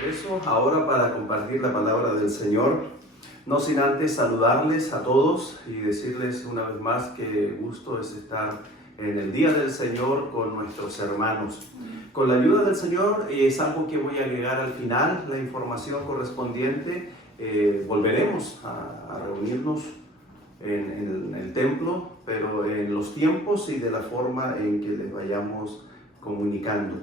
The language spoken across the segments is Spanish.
regreso ahora para compartir la palabra del Señor, no sin antes saludarles a todos y decirles una vez más que gusto es estar en el Día del Señor con nuestros hermanos. Con la ayuda del Señor es algo que voy a agregar al final, la información correspondiente. Volveremos a reunirnos en el templo, pero en los tiempos y de la forma en que les vayamos comunicando.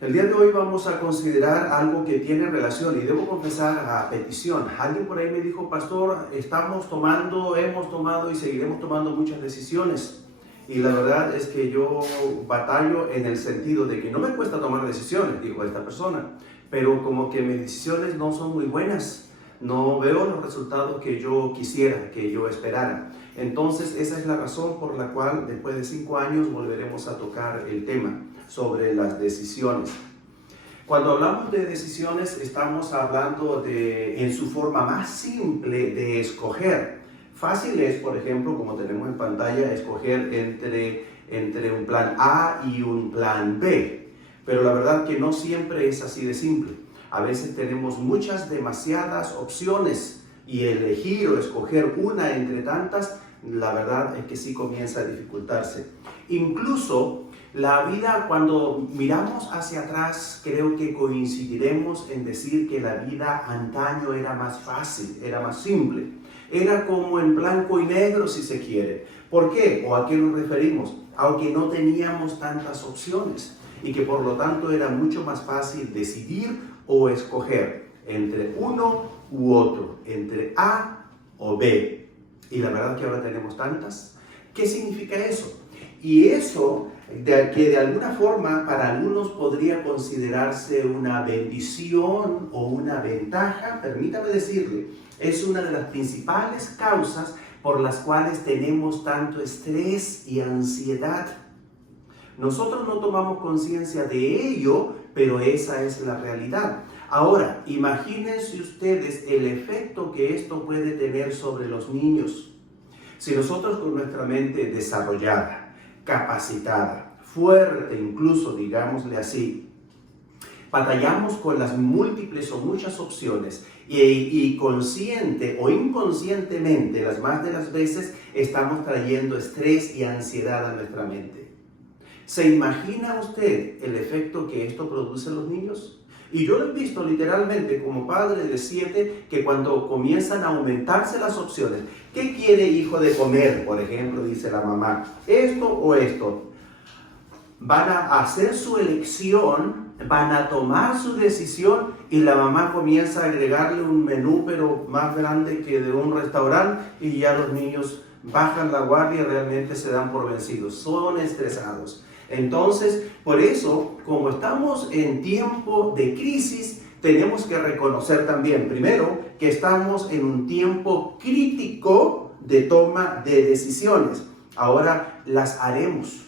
El día de hoy vamos a considerar algo que tiene relación, y debo confesar a petición. Alguien por ahí me dijo: pastor, hemos tomado y seguiremos tomando muchas decisiones. Y la verdad es que yo batallo en el sentido de que no me cuesta tomar decisiones, dijo esta persona, pero como que mis decisiones no son muy buenas. No veo los resultados que yo quisiera, que yo esperara. Entonces, esa es la razón por la cual después de 5 años volveremos a tocar el tema sobre las decisiones. Cuando hablamos de decisiones, estamos hablando en su forma más simple de escoger. Fácil es, por ejemplo, como tenemos en pantalla, escoger entre un plan A y un plan B. Pero la verdad que no siempre es así de simple. A veces tenemos demasiadas opciones y elegir o escoger una entre tantas, la verdad es que sí comienza a dificultarse. Incluso la vida, cuando miramos hacia atrás, creo que coincidiremos en decir que la vida antaño era más fácil, era más simple. Era como en blanco y negro, si se quiere. ¿Por qué? ¿O a qué nos referimos? Aunque no teníamos tantas opciones y que por lo tanto era mucho más fácil decidir o escoger entre uno u otro, entre A o B. Y la verdad que ahora tenemos tantas. ¿Qué significa eso? Y eso, que de alguna forma para algunos podría considerarse una bendición o una ventaja, permítame decirle, es una de las principales causas por las cuales tenemos tanto estrés y ansiedad. Nosotros no tomamos conciencia de ello, pero esa es la realidad. Ahora, imagínense ustedes el efecto que esto puede tener sobre los niños. Si nosotros con nuestra mente desarrollada, capacitada, fuerte incluso, digámosle así, batallamos con las múltiples o muchas opciones y consciente o inconscientemente, las más de las veces, estamos trayendo estrés y ansiedad a nuestra mente. ¿Se imagina usted el efecto que esto produce en los niños? Y yo lo he visto literalmente como padre de 7, que cuando comienzan a aumentarse las opciones, ¿qué quiere hijo de comer? Por ejemplo, dice la mamá, ¿esto o esto? Van a hacer su elección, van a tomar su decisión y la mamá comienza a agregarle un menú, pero más grande que de un restaurante, y ya los niños bajan la guardia y realmente se dan por vencidos, son estresados. Entonces, por eso, como estamos en tiempo de crisis, tenemos que reconocer también, primero, que estamos en un tiempo crítico de toma de decisiones. Ahora las haremos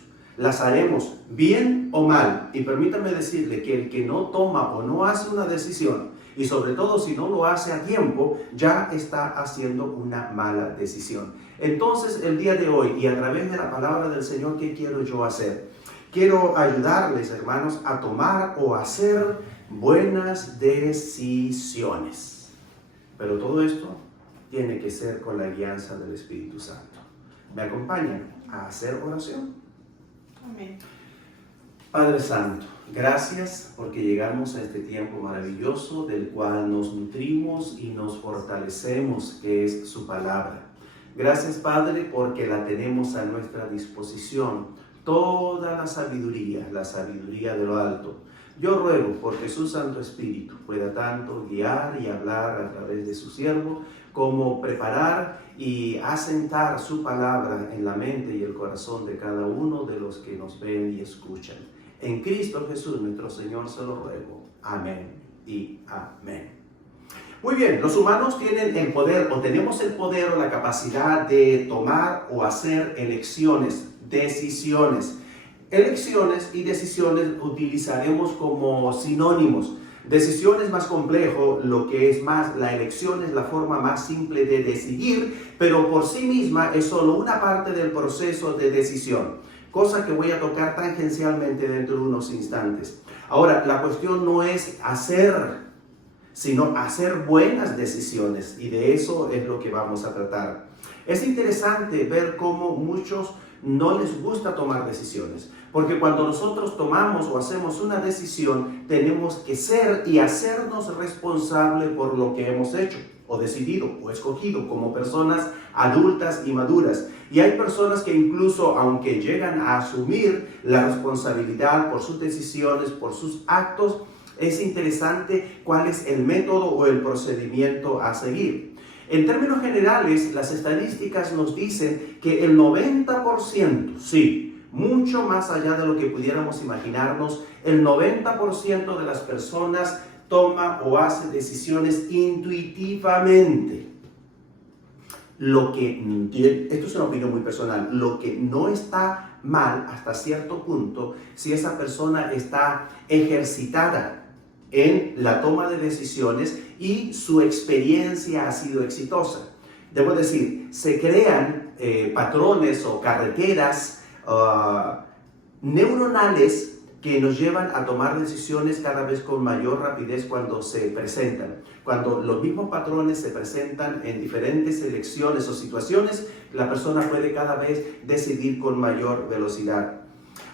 bien o mal. Y permítame decirle que el que no toma o no hace una decisión, y sobre todo si no lo hace a tiempo, ya está haciendo una mala decisión. Entonces, el día de hoy, y a través de la palabra del Señor, ¿qué quiero yo hacer? Quiero ayudarles, hermanos, a tomar o hacer buenas decisiones. Pero todo esto tiene que ser con la guianza del Espíritu Santo. ¿Me acompañan a hacer oración? Amén. Padre Santo, gracias porque llegamos a este tiempo maravilloso del cual nos nutrimos y nos fortalecemos, que es su palabra. Gracias, Padre, porque la tenemos a nuestra disposición. Toda la sabiduría de lo alto. Yo ruego por Jesús Santo Espíritu pueda tanto guiar y hablar a través de su siervo, como preparar y asentar su palabra en la mente y el corazón de cada uno de los que nos ven y escuchan. En Cristo Jesús nuestro Señor se lo ruego. Amén y amén. Muy bien, los humanos tienen el poder, o tenemos el poder o la capacidad de tomar o hacer elecciones. Decisiones. Elecciones y decisiones utilizaremos como sinónimos. Decisión es más complejo, lo que es más, la elección es la forma más simple de decidir, pero por sí misma es solo una parte del proceso de decisión. cosa que voy a tocar tangencialmente dentro de unos instantes. Ahora, la cuestión no es hacer, sino hacer buenas decisiones, y de eso es lo que vamos a tratar. Es interesante ver cómo muchos no les gusta tomar decisiones, porque cuando nosotros tomamos o hacemos una decisión, tenemos que ser y hacernos responsable por lo que hemos hecho, o decidido, o escogido como personas adultas y maduras. Y hay personas que incluso, aunque llegan a asumir la responsabilidad por sus decisiones, por sus actos, es interesante cuál es el método o el procedimiento a seguir. En términos generales, las estadísticas nos dicen que el 90%, sí, mucho más allá de lo que pudiéramos imaginarnos, el 90% de las personas toma o hace decisiones intuitivamente. Esto es una opinión muy personal, lo que no está mal hasta cierto punto, si esa persona está ejercitada en la toma de decisiones y su experiencia ha sido exitosa. Debo decir, se crean patrones o carreteras neuronales que nos llevan a tomar decisiones cada vez con mayor rapidez cuando se presentan. Cuando los mismos patrones se presentan en diferentes elecciones o situaciones, la persona puede cada vez decidir con mayor velocidad.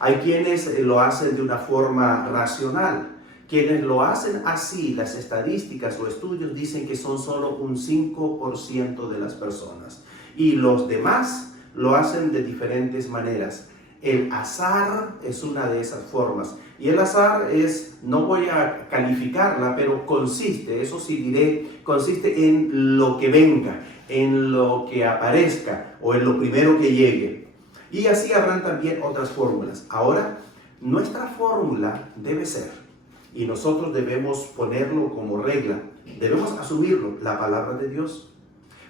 Hay quienes lo hacen de una forma racional. Quienes lo hacen así, las estadísticas o estudios dicen que son solo un 5% de las personas. Y los demás lo hacen de diferentes maneras. El azar es una de esas formas. Y el azar es, no voy a calificarla, pero consiste, eso sí diré, consiste en lo que venga, en lo que aparezca o en lo primero que llegue. Y así habrán también otras fórmulas. Ahora, nuestra fórmula debe ser, y nosotros debemos ponerlo como regla, debemos asumirlo, la palabra de Dios.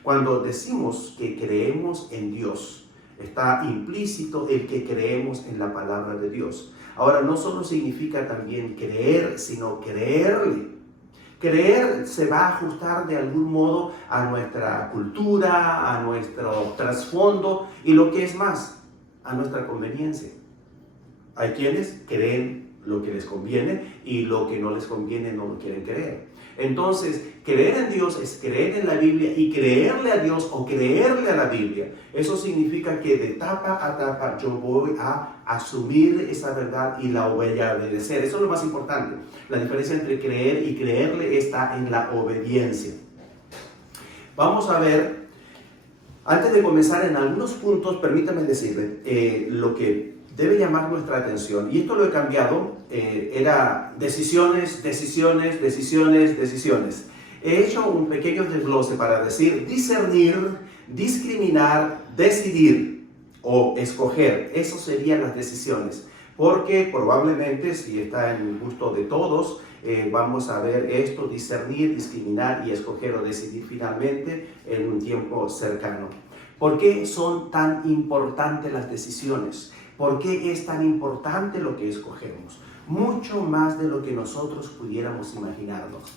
Cuando decimos que creemos en Dios, está implícito el que creemos en la palabra de Dios. Ahora, no solo significa también creer, sino creerle. Creer se va a ajustar de algún modo a nuestra cultura, a nuestro trasfondo y lo que es más, a nuestra conveniencia. Hay quienes creen lo que les conviene y lo que no les conviene no lo quieren creer. Entonces, creer en Dios es creer en la Biblia y creerle a Dios o creerle a la Biblia. Eso significa que de tapa a tapa yo voy a asumir esa verdad y la voy a obedecer. Eso es lo más importante. La diferencia entre creer y creerle está en la obediencia. Vamos a ver, antes de comenzar en algunos puntos, permítame decirle lo que debe llamar nuestra atención, y esto lo he cambiado, era decisiones. He hecho un pequeño desglose para decir discernir, discriminar, decidir o escoger. Eso serían las decisiones, porque probablemente, si está en el gusto de todos, vamos a ver esto, discernir, discriminar y escoger o decidir finalmente en un tiempo cercano. ¿Por qué son tan importantes las decisiones? ¿Por qué es tan importante lo que escogemos? Mucho más de lo que nosotros pudiéramos imaginarnos.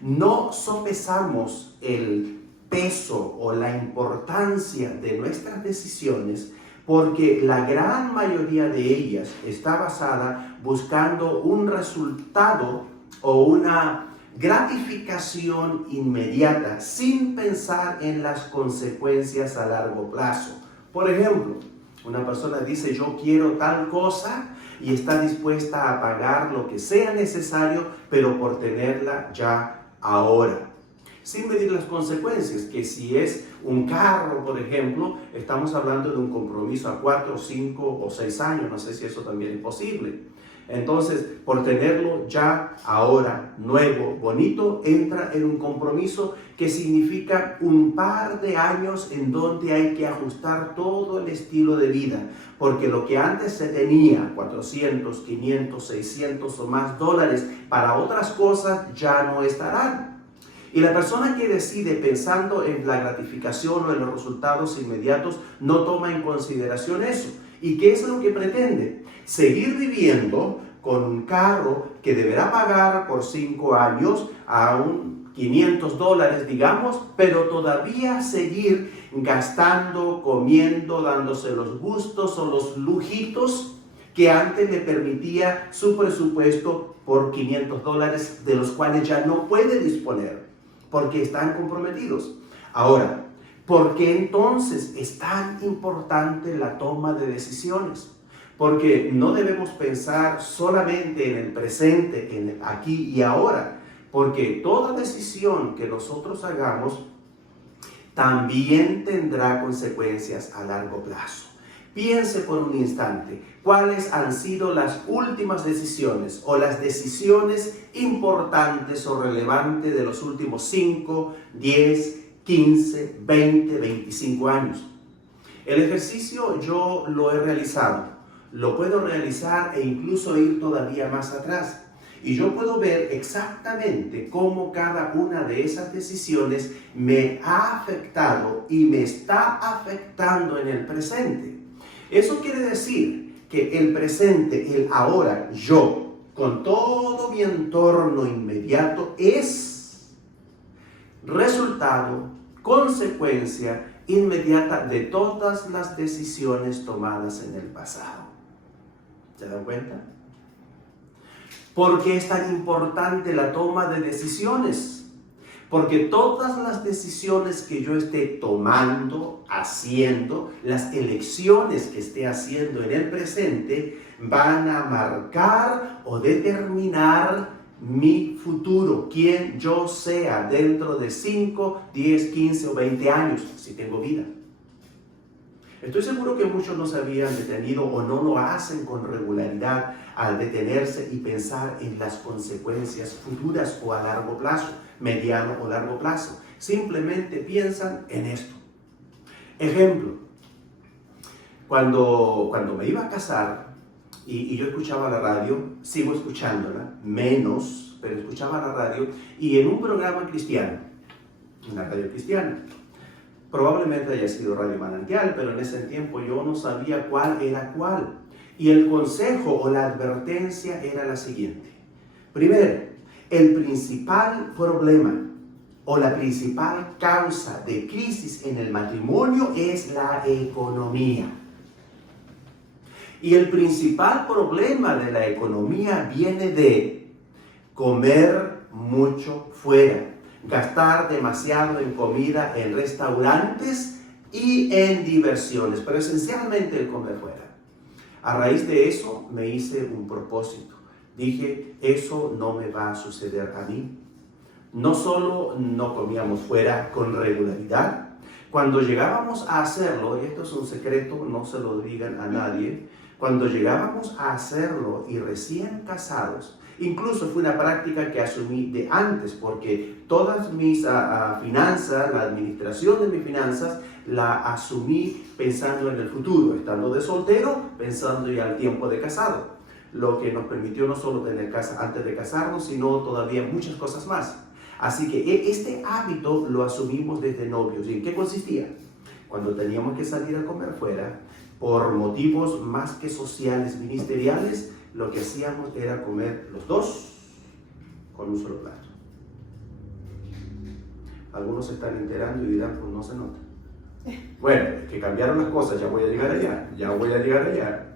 No sopesamos el peso o la importancia de nuestras decisiones porque la gran mayoría de ellas está basada buscando un resultado o una gratificación inmediata sin pensar en las consecuencias a largo plazo. Por ejemplo, una persona dice yo quiero tal cosa y está dispuesta a pagar lo que sea necesario, pero por tenerla ya ahora, sin medir las consecuencias, que si es un carro, por ejemplo, estamos hablando de un compromiso a 4, 5 o 6 años, no sé si eso también es posible. Entonces, por tenerlo ya ahora, nuevo, bonito, entra en un compromiso que significa un par de años en donde hay que ajustar todo el estilo de vida, porque lo que antes se tenía, 400, 500, 600 o más dólares para otras cosas, ya no estarán. Y la persona que decide pensando en la gratificación o en los resultados inmediatos no toma en consideración eso. ¿Y qué es lo que pretende? Seguir viviendo con un carro que deberá pagar por 5 años, aún $500, digamos, pero todavía seguir gastando, comiendo, dándose los gustos o los lujitos que antes le permitía su presupuesto por $500, de los cuales ya no puede disponer porque están comprometidos. Ahora, ¿por qué entonces es tan importante la toma de decisiones? Porque no debemos pensar solamente en el presente, en el aquí y ahora, porque toda decisión que nosotros hagamos también tendrá consecuencias a largo plazo. Piense por un instante, ¿cuáles han sido las últimas decisiones o las decisiones importantes o relevantes de los últimos 5, 10, 15, 20, 25 años? El ejercicio yo lo he realizado, lo puedo realizar e incluso ir todavía más atrás. Y yo puedo ver exactamente cómo cada una de esas decisiones me ha afectado y me está afectando en el presente. Eso quiere decir que el presente, el ahora, yo, con todo mi entorno inmediato, es resultado, consecuencia inmediata de todas las decisiones tomadas en el pasado. ¿Se dan cuenta? ¿Por qué es tan importante la toma de decisiones? Porque todas las decisiones que yo esté tomando, haciendo, las elecciones que esté haciendo en el presente, van a marcar o determinar mi futuro, quién yo sea dentro de 5, 10, 15 o 20 años, si tengo vida. Estoy seguro que muchos no se habían detenido o no lo hacen con regularidad al detenerse y pensar en las consecuencias futuras o a largo plazo, mediano o largo plazo. Simplemente piensan en esto. Ejemplo, cuando me iba a casar y yo escuchaba la radio, sigo escuchándola, menos, pero escuchaba la radio y en un programa cristiano, una radio cristiana. Probablemente haya sido Radio Manantial, pero en ese tiempo yo no sabía cuál era cuál. Y el consejo o la advertencia era la siguiente. Primero, el principal problema o la principal causa de crisis en el matrimonio es la economía. Y el principal problema de la economía viene de comer mucho fuera. Gastar demasiado en comida, en restaurantes y en diversiones, pero esencialmente el comer fuera. A raíz de eso me hice un propósito. Dije, eso no me va a suceder a mí. No solo no comíamos fuera con regularidad, cuando llegábamos a hacerlo, y esto es un secreto, no se lo digan a nadie, cuando llegábamos a hacerlo y recién casados, incluso fue una práctica que asumí de antes, porque todas mis finanzas, la administración de mis finanzas, la asumí pensando en el futuro, estando de soltero, pensando ya al tiempo de casado, lo que nos permitió no solo tener casa antes de casarnos, sino todavía muchas cosas más. Así que este hábito lo asumimos desde novios. ¿Y en qué consistía? Cuando teníamos que salir a comer fuera, por motivos más que sociales, ministeriales, lo que hacíamos era comer los dos con un solo plato. Algunos se están enterando y dirán, pues no se nota. Bueno, es que cambiaron las cosas, ya voy a llegar allá.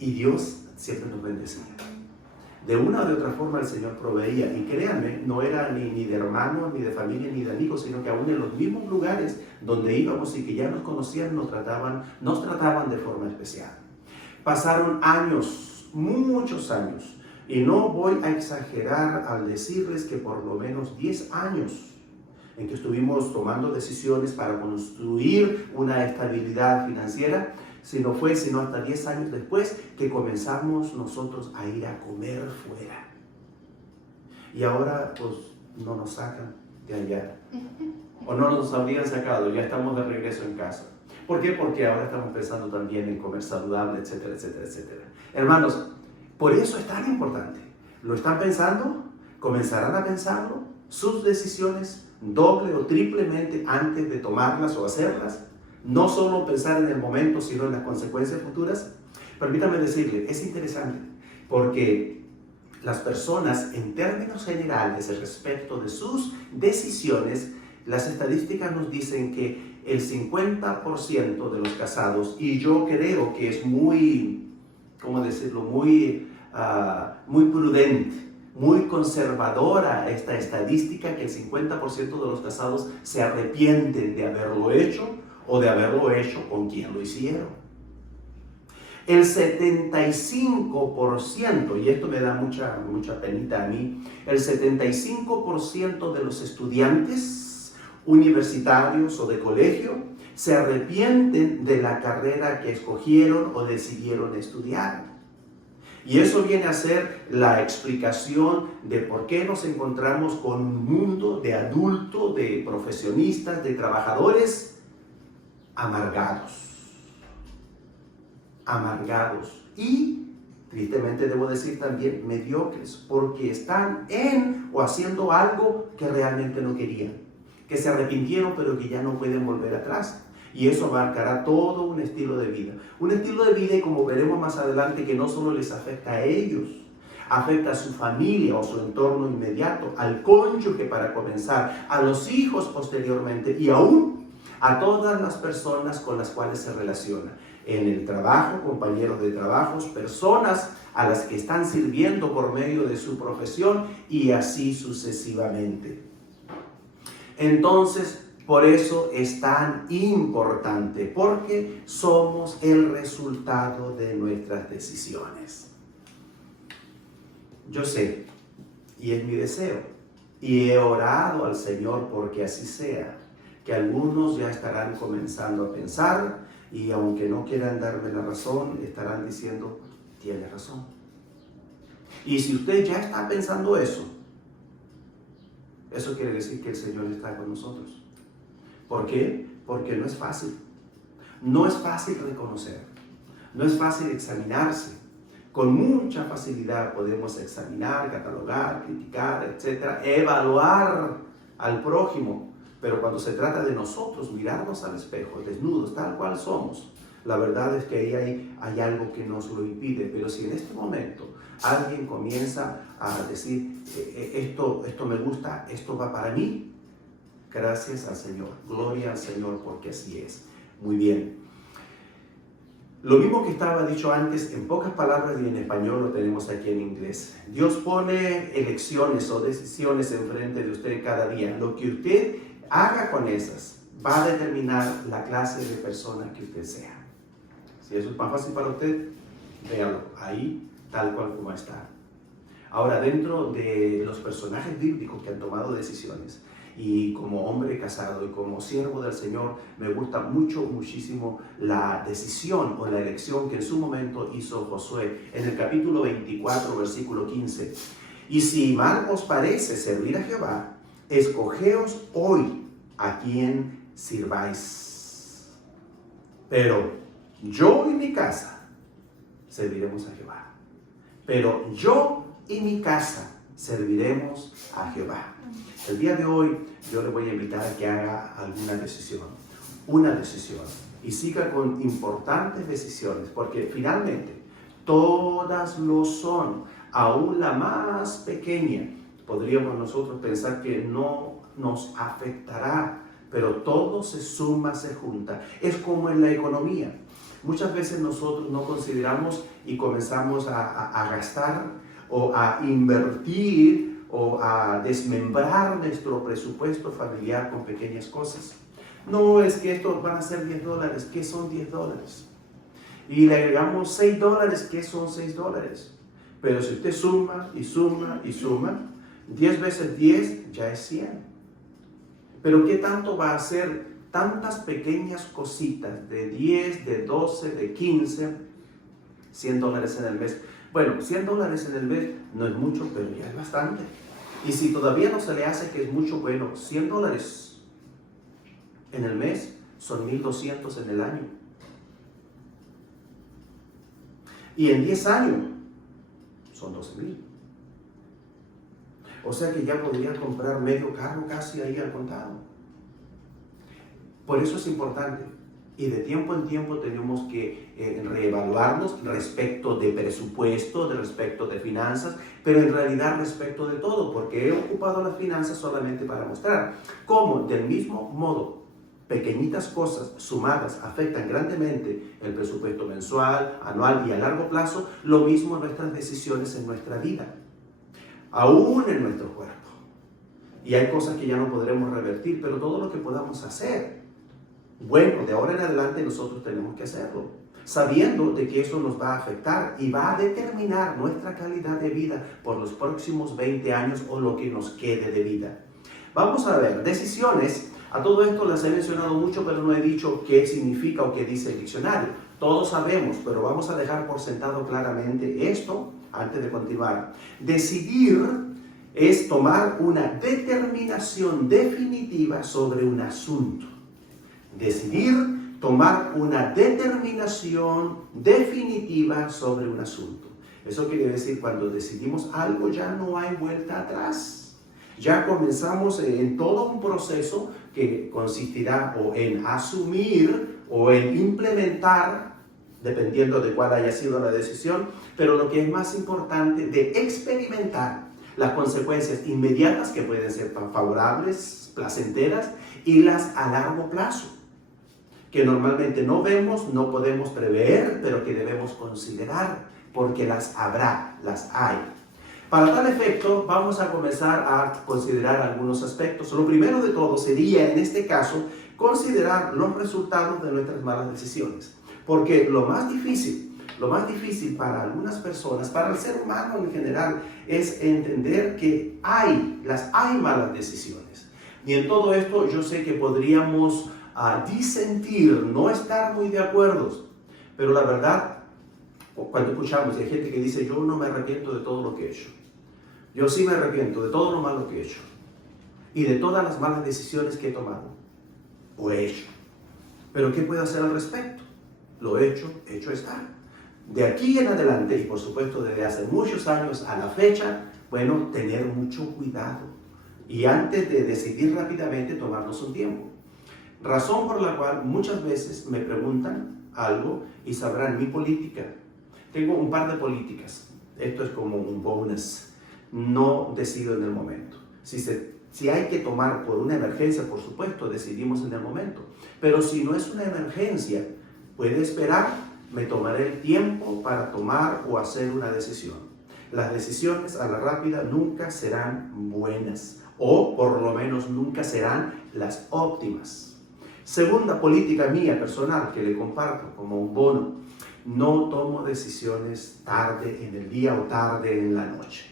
Y Dios siempre nos bendecía. De una o de otra forma el Señor proveía, y créanme, no era ni de hermanos, ni de familia, ni de amigos, sino que aún en los mismos lugares donde íbamos y que ya nos conocían, nos trataban de forma especial. Pasaron años, muchos años, y no voy a exagerar al decirles que por lo menos 10 años en que estuvimos tomando decisiones para construir una estabilidad financiera, sino hasta 10 años después que comenzamos nosotros a ir a comer fuera. Y ahora pues no nos sacan de allá, o no nos habrían sacado, ya estamos de regreso en casa. ¿Por qué? Porque ahora estamos pensando también en comer saludable, etcétera, etcétera, etcétera. Hermanos, por eso es tan importante. ¿Lo están pensando? ¿Comenzarán a pensarlo? Sus decisiones doble o triplemente antes de tomarlas o hacerlas. No solo pensar en el momento, sino en las consecuencias futuras. Permítame decirle, es interesante, porque las personas en términos generales respecto de sus decisiones, las estadísticas nos dicen que el 50% de los casados, y yo creo que es muy, ¿cómo decirlo?, muy prudente, muy conservadora esta estadística, que el 50% de los casados se arrepienten de haberlo hecho o de haberlo hecho con quien lo hicieron. El 75%, y esto me da mucha penita a mí, el 75% de los estudiantes universitarios o de colegio se arrepienten de la carrera que escogieron o decidieron estudiar. Y eso viene a ser la explicación de por qué nos encontramos con un mundo de adultos, de profesionistas, de trabajadores amargados y, tristemente debo decir también, mediocres, porque están en o haciendo algo que realmente no querían, que se arrepintieron pero que ya no pueden volver atrás. Y eso marcará todo un estilo de vida. Un estilo de vida, y como veremos más adelante, que no solo les afecta a ellos, afecta a su familia o su entorno inmediato, al cónyuge para comenzar, a los hijos posteriormente y aún a todas las personas con las cuales se relaciona. En el trabajo, compañeros de trabajos, personas a las que están sirviendo por medio de su profesión y así sucesivamente. Entonces, por eso es tan importante, porque somos el resultado de nuestras decisiones. Yo sé, y es mi deseo, y he orado al Señor porque así sea, que algunos ya estarán comenzando a pensar, y aunque no quieran darme la razón, estarán diciendo, tiene razón. Y si usted ya está pensando eso quiere decir que el Señor está con nosotros. ¿Por qué? Porque no es fácil. No es fácil reconocer. No es fácil examinarse. Con mucha facilidad podemos examinar, catalogar, criticar, etc., evaluar al prójimo. Pero cuando se trata de nosotros mirarnos al espejo, desnudos, tal cual somos, la verdad es que ahí hay algo que nos lo impide. Pero si en este momento alguien comienza a decir, esto me gusta, esto va para mí, gracias al Señor, gloria al Señor, porque así es. Muy bien. Lo mismo que estaba dicho antes, en pocas palabras, y en español lo tenemos aquí en inglés. Dios pone elecciones o decisiones enfrente de usted cada día. Lo que usted haga con esas va a determinar la clase de persona que usted sea. Si eso es más fácil para usted, véalo ahí, tal cual como está. Ahora, dentro de los personajes bíblicos que han tomado decisiones, y como hombre casado y como siervo del Señor, me gusta muchísimo la decisión o la elección que en su momento hizo Josué en el capítulo 24, versículo 15. Y si mal os parece servir a Jehová, escogeos hoy a quien sirváis. Pero yo y mi casa serviremos a Jehová. Pero yo y mi casa serviremos a Jehová. El día de hoy yo le voy a invitar a que haga una decisión, y siga con importantes decisiones, porque finalmente todas lo son, aún la más pequeña. Podríamos nosotros pensar que no nos afectará, pero todo se suma, se junta. Es como en la economía. Muchas veces nosotros no consideramos y comenzamos a gastar o a invertir o a desmembrar nuestro presupuesto familiar con pequeñas cosas. No, es que estos van a ser $10. ¿Qué son $10? Y le agregamos $6. ¿Qué son $6? Pero si usted suma y suma y suma, 10 veces 10 ya es 100. Pero ¿qué tanto va a hacer tantas pequeñas cositas de 10, de 12, de 15, $100 en el mes? Bueno, $100 en el mes no es mucho, pero ya es bastante. Y si todavía no se le hace que es mucho, bueno, $100 en el mes son 1,200 en el año. Y en 10 años son 12,000. O sea que ya podría comprar medio carro casi ahí al contado. Por eso es importante Y de tiempo en tiempo tenemos que reevaluarnos respecto de presupuesto, de respecto de finanzas, pero en realidad respecto de todo, porque he ocupado las finanzas solamente para mostrar cómo del mismo modo pequeñitas cosas sumadas afectan grandemente el presupuesto mensual, anual y a largo plazo, lo mismo nuestras decisiones en nuestra vida, aún en nuestro cuerpo. Y hay cosas que ya no podremos revertir, pero todo lo que podamos hacer, bueno, de ahora en adelante nosotros tenemos que hacerlo, sabiendo de que eso nos va a afectar y va a determinar nuestra calidad de vida por los próximos 20 años o lo que nos quede de vida. Vamos a ver, decisiones. A todo esto las he mencionado mucho, pero no he dicho qué significa o qué dice el diccionario. Todos sabemos, pero vamos a dejar por sentado claramente esto antes de continuar. Decidir es tomar una determinación definitiva sobre un asunto. Decidir, tomar una determinación definitiva sobre un asunto. Eso quiere decir, cuando decidimos algo ya no hay vuelta atrás. Ya comenzamos en todo un proceso que consistirá o en asumir o en implementar, dependiendo de cuál haya sido la decisión, pero lo que es más importante, de experimentar las consecuencias inmediatas que pueden ser favorables, placenteras, y las a largo plazo, que normalmente no vemos, no podemos prever, pero que debemos considerar, porque las habrá, las hay. Para tal efecto, vamos a comenzar a considerar algunos aspectos. Lo primero de todo sería, en este caso, considerar los resultados de nuestras malas decisiones. Porque lo más difícil para algunas personas, para el ser humano en general, es entender que hay malas decisiones. Y en todo esto yo sé que podríamos disentir, no estar muy de acuerdo, pero la verdad, cuando escuchamos, hay gente que dice, yo no me arrepiento de todo lo que he hecho. Yo sí me arrepiento de todo lo malo que he hecho y de todas las malas decisiones que he tomado o he hecho. Pero ¿qué puedo hacer al respecto? Lo hecho está. De aquí en adelante, y por supuesto desde hace muchos años a la fecha, bueno, tener mucho cuidado. Y antes de decidir rápidamente, tomarnos un tiempo. Razón por la cual muchas veces me preguntan algo y sabrán mi política. Tengo un par de políticas. Esto es como un bonus. No decido en el momento. Si hay que tomar por una emergencia, por supuesto, decidimos en el momento. Pero si no es una emergencia, puede esperar, me tomaré el tiempo para tomar o hacer una decisión. Las decisiones a la rápida nunca serán buenas, o por lo menos nunca serán las óptimas. Segunda política mía personal que le comparto como un bono: no tomo decisiones tarde en el día o tarde en la noche.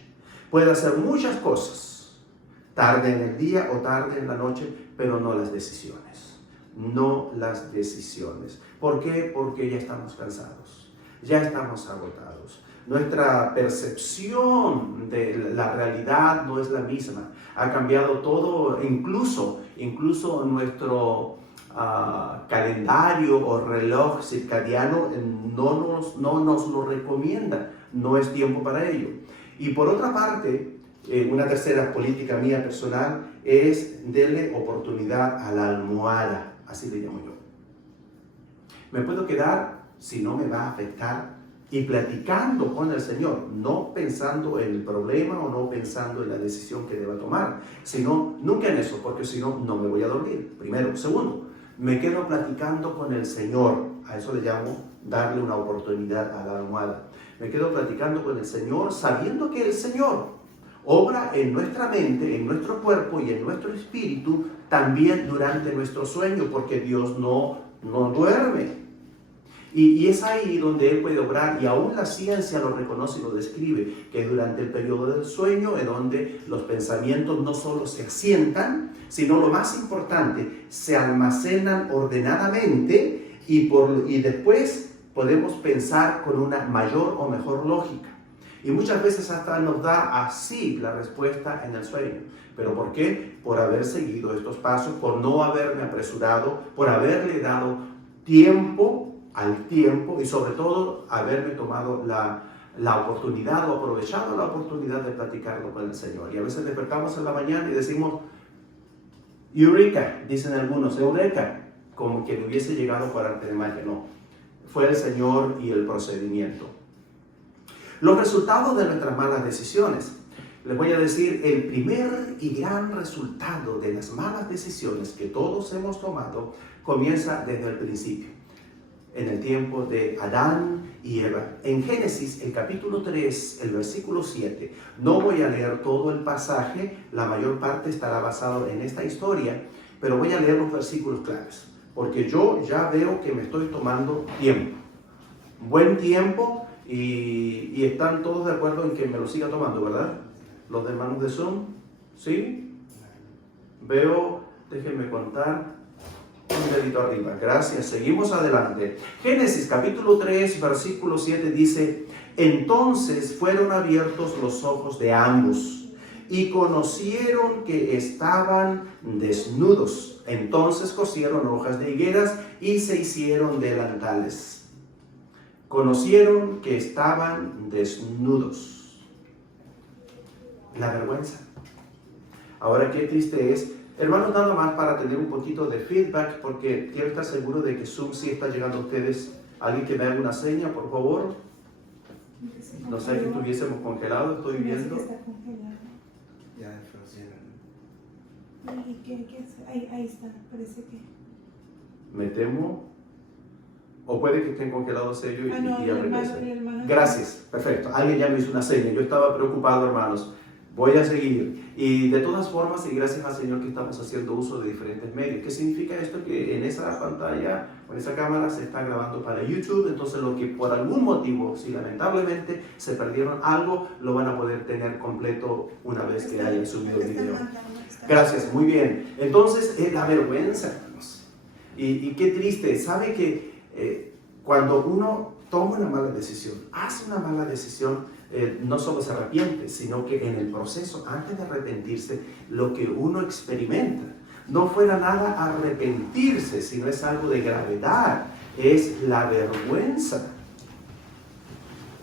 Puedo hacer muchas cosas tarde en el día o tarde en la noche, pero no las decisiones. No las decisiones. ¿Por qué? Porque ya estamos cansados, ya estamos agotados. Nuestra percepción de la realidad no es la misma. Ha cambiado todo, incluso nuestro calendario o reloj circadiano no nos lo recomienda. No es tiempo para ello. Y por otra parte, una tercera política mía personal es darle oportunidad a la almohada, así le llamo yo. Me puedo quedar si no me va a afectar y platicando con el Señor, no pensando en el problema o no pensando en la decisión que deba tomar, sino nunca en eso, porque si no, no me voy a dormir, primero. Segundo, me quedo platicando con el Señor, a eso le llamo darle una oportunidad a la almohada. Me quedo platicando con el Señor, sabiendo que el Señor obra en nuestra mente, en nuestro cuerpo y en nuestro espíritu, también durante nuestro sueño, porque Dios no duerme. Y es ahí donde Él puede obrar, y aún la ciencia lo reconoce y lo describe, que durante el periodo del sueño, en donde los pensamientos no solo se asientan, sino lo más importante, se almacenan ordenadamente y después podemos pensar con una mayor o mejor lógica. Y muchas veces hasta nos da así la respuesta en el sueño. ¿Pero por qué? Por haber seguido estos pasos, por no haberme apresurado, por haberle dado tiempo al tiempo y sobre todo haberme tomado la oportunidad o aprovechado la oportunidad de platicarlo con el Señor. Y a veces despertamos en la mañana y decimos, Eureka, dicen algunos, Eureka, como que le hubiese llegado por arte de magia, no. Fue el Señor y el procedimiento. Los resultados de nuestras malas decisiones. Les voy a decir, el primer y gran resultado de las malas decisiones que todos hemos tomado comienza desde el principio, en el tiempo de Adán y Eva. En Génesis, el capítulo 3, el versículo 7, no voy a leer todo el pasaje, la mayor parte estará basado en esta historia, pero voy a leer los versículos claves, porque yo ya veo que me estoy tomando tiempo, buen tiempo, y están todos de acuerdo en que me lo siga tomando, ¿verdad? Los hermanos de Zoom, ¿sí? Veo, déjenme contar, un dedito arriba, gracias, seguimos adelante. Génesis capítulo 3, versículo 7 dice, entonces fueron abiertos los ojos de ambos y conocieron que estaban desnudos. Entonces cosieron hojas de higueras y se hicieron delantales. Conocieron que estaban desnudos. La vergüenza. Ahora, qué triste es. Hermanos, nada más para tener un poquito de feedback, porque quiero estar seguro de que Zoom sí está llegando a ustedes. ¿Alguien que me haga una seña, por favor? No sé que estuviésemos congelados, estoy viendo. Ya desfrocieron. ¿Y qué es? Ahí está, parece que... Me temo. O puede que estén congelados ellos y ya regresen. Gracias, perfecto. Alguien ya me hizo una seña. Yo estaba preocupado, hermanos. Voy a seguir. Y de todas formas, y gracias al Señor que estamos haciendo uso de diferentes medios. ¿Qué significa esto? Que en esa pantalla, o en esa cámara, se está grabando para YouTube. Entonces, lo que por algún motivo, si lamentablemente se perdieron algo, lo van a poder tener completo una vez que hayan subido el video. Gracias, muy bien. Entonces, la vergüenza, hermanos. Y qué triste. ¿Sabe que cuando uno toma una mala decisión, hace una mala decisión, no solo se arrepiente, sino que en el proceso, antes de arrepentirse, lo que uno experimenta no fuera nada arrepentirse, sino es algo de gravedad, es la vergüenza.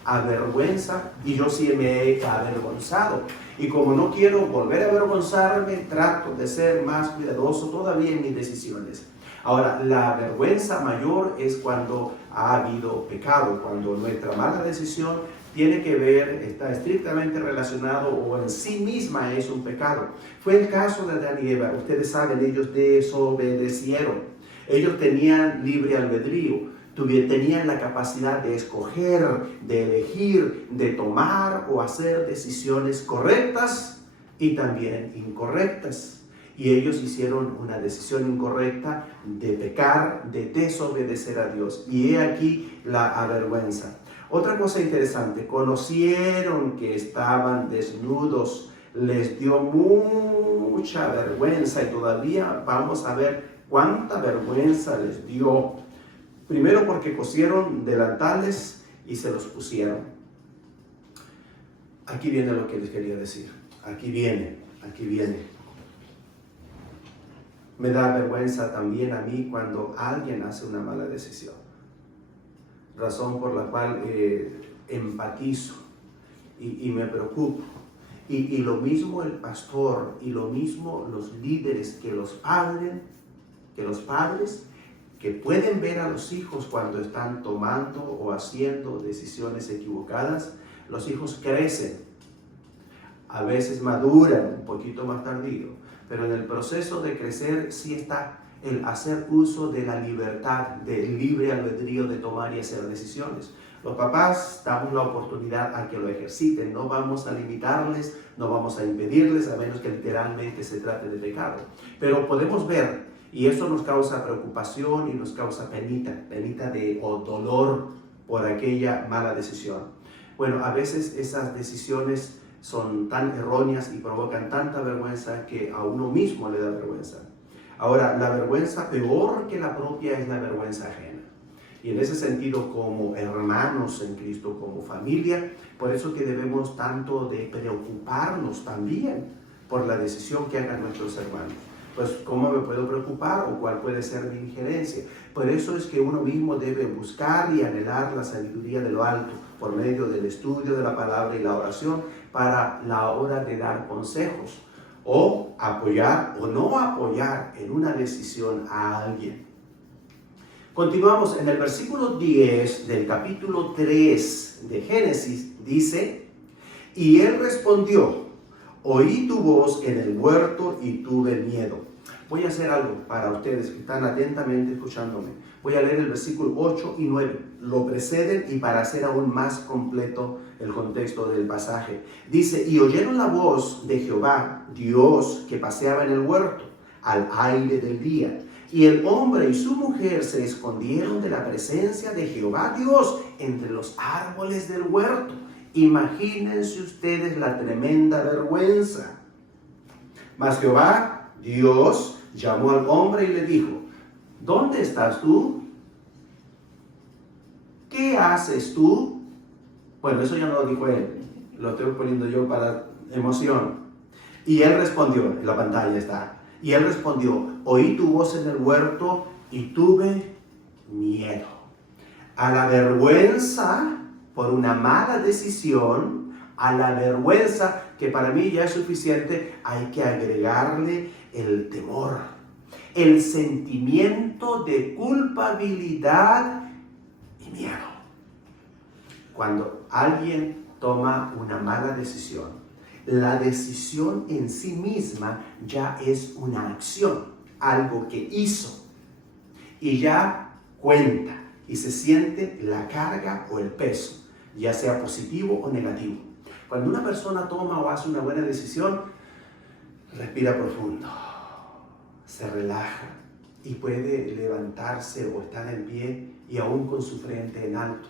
Avergüenza, y yo sí me he avergonzado. Y como no quiero volver a avergonzarme, trato de ser más cuidadoso todavía en mis decisiones. Ahora, la vergüenza mayor es cuando ha habido pecado, cuando nuestra mala decisión tiene que ver, está estrictamente relacionado o en sí misma es un pecado. Fue el caso de Adán y Eva. Ustedes saben, ellos desobedecieron. Ellos tenían libre albedrío, tenían la capacidad de escoger, de elegir, de tomar o hacer decisiones correctas y también incorrectas. Y ellos hicieron una decisión incorrecta de pecar, de desobedecer a Dios. Y he aquí la avergüenza. Otra cosa interesante, conocieron que estaban desnudos, les dio mucha vergüenza y todavía vamos a ver cuánta vergüenza les dio. Primero porque cosieron delantales y se los pusieron. Aquí viene lo que les quería decir. Aquí viene. Me da vergüenza también a mí cuando alguien hace una mala decisión. Razón por la cual empatizo y me preocupo. Y lo mismo el pastor, y lo mismo los líderes que los padres, que pueden ver a los hijos cuando están tomando o haciendo decisiones equivocadas. Los hijos crecen, a veces maduran un poquito más tardío, pero en el proceso de crecer sí está el hacer uso de la libertad, del libre albedrío de tomar y hacer decisiones. Los papás damos la oportunidad a que lo ejerciten, no vamos a limitarles, no vamos a impedirles, a menos que literalmente se trate de pecado. Pero podemos ver, y eso nos causa preocupación y nos causa penita o dolor por aquella mala decisión. Bueno, a veces esas decisiones son tan erróneas y provocan tanta vergüenza que a uno mismo le da vergüenza. Ahora, la vergüenza peor que la propia es la vergüenza ajena. Y en ese sentido, como hermanos en Cristo, como familia, por eso que debemos tanto de preocuparnos también por la decisión que hagan nuestros hermanos. Pues, ¿cómo me puedo preocupar o cuál puede ser mi injerencia? Por eso es que uno mismo debe buscar y anhelar la sabiduría de lo alto por medio del estudio de la palabra y la oración para la hora de dar consejos o apoyar o no apoyar en una decisión a alguien. Continuamos en el versículo 10 del capítulo 3 de Génesis, dice, y él respondió, oí tu voz en el huerto y tuve miedo. Voy a hacer algo para ustedes que están atentamente escuchándome. Voy a leer el versículo 8 y 9. Lo preceden y para hacer aún más completo el contexto del pasaje. Dice, y oyeron la voz de Jehová, Dios, que paseaba en el huerto, al aire del día. Y el hombre y su mujer se escondieron de la presencia de Jehová Dios entre los árboles del huerto. Imagínense ustedes la tremenda vergüenza. Mas Jehová Dios llamó al hombre y le dijo, ¿dónde estás tú? ¿Qué haces tú? Bueno, eso ya no lo dijo él, lo estoy poniendo yo para emoción. Y él respondió, en la pantalla está, y él respondió, oí tu voz en el huerto y tuve miedo. A la vergüenza por una mala decisión, a la vergüenza, que para mí ya es suficiente, hay que agregarle el temor, el sentimiento de culpabilidad y miedo. Cuando alguien toma una mala decisión, la decisión en sí misma ya es una acción, algo que hizo y ya cuenta y se siente la carga o el peso, ya sea positivo o negativo. Cuando una persona toma o hace una buena decisión, respira profundo, se relaja y puede levantarse o estar en pie y aún con su frente en alto.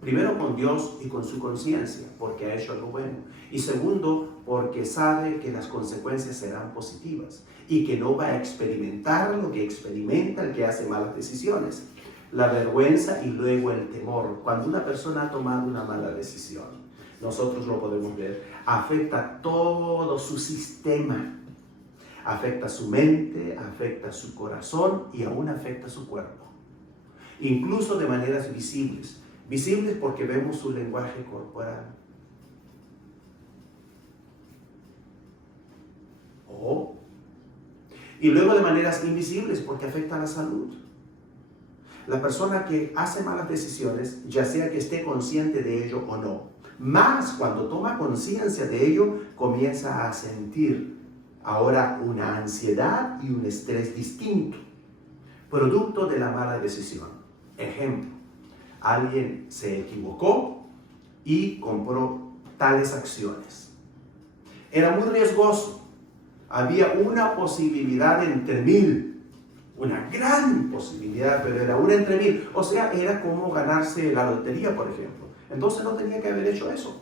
Primero con Dios y con su conciencia, porque ha hecho algo bueno. Y segundo, porque sabe que las consecuencias serán positivas y que no va a experimentar lo que experimenta el que hace malas decisiones. La vergüenza y luego el temor. Cuando una persona ha tomado una mala decisión, nosotros lo podemos ver, afecta todo su sistema. Afecta su mente, afecta su corazón y aún afecta su cuerpo. Incluso de maneras visibles. Visibles porque vemos su lenguaje corporal. Y luego de maneras invisibles porque afecta a la salud. La persona que hace malas decisiones, ya sea que esté consciente de ello o no, más cuando toma conciencia de ello, comienza a sentir ahora una ansiedad y un estrés distinto, producto de la mala decisión. Ejemplo, alguien se equivocó y compró tales acciones. Era muy riesgoso. Había una posibilidad entre 1000. Una gran posibilidad, pero era una entre 1000. O sea, era como ganarse la lotería, por ejemplo. Entonces no tenía que haber hecho eso.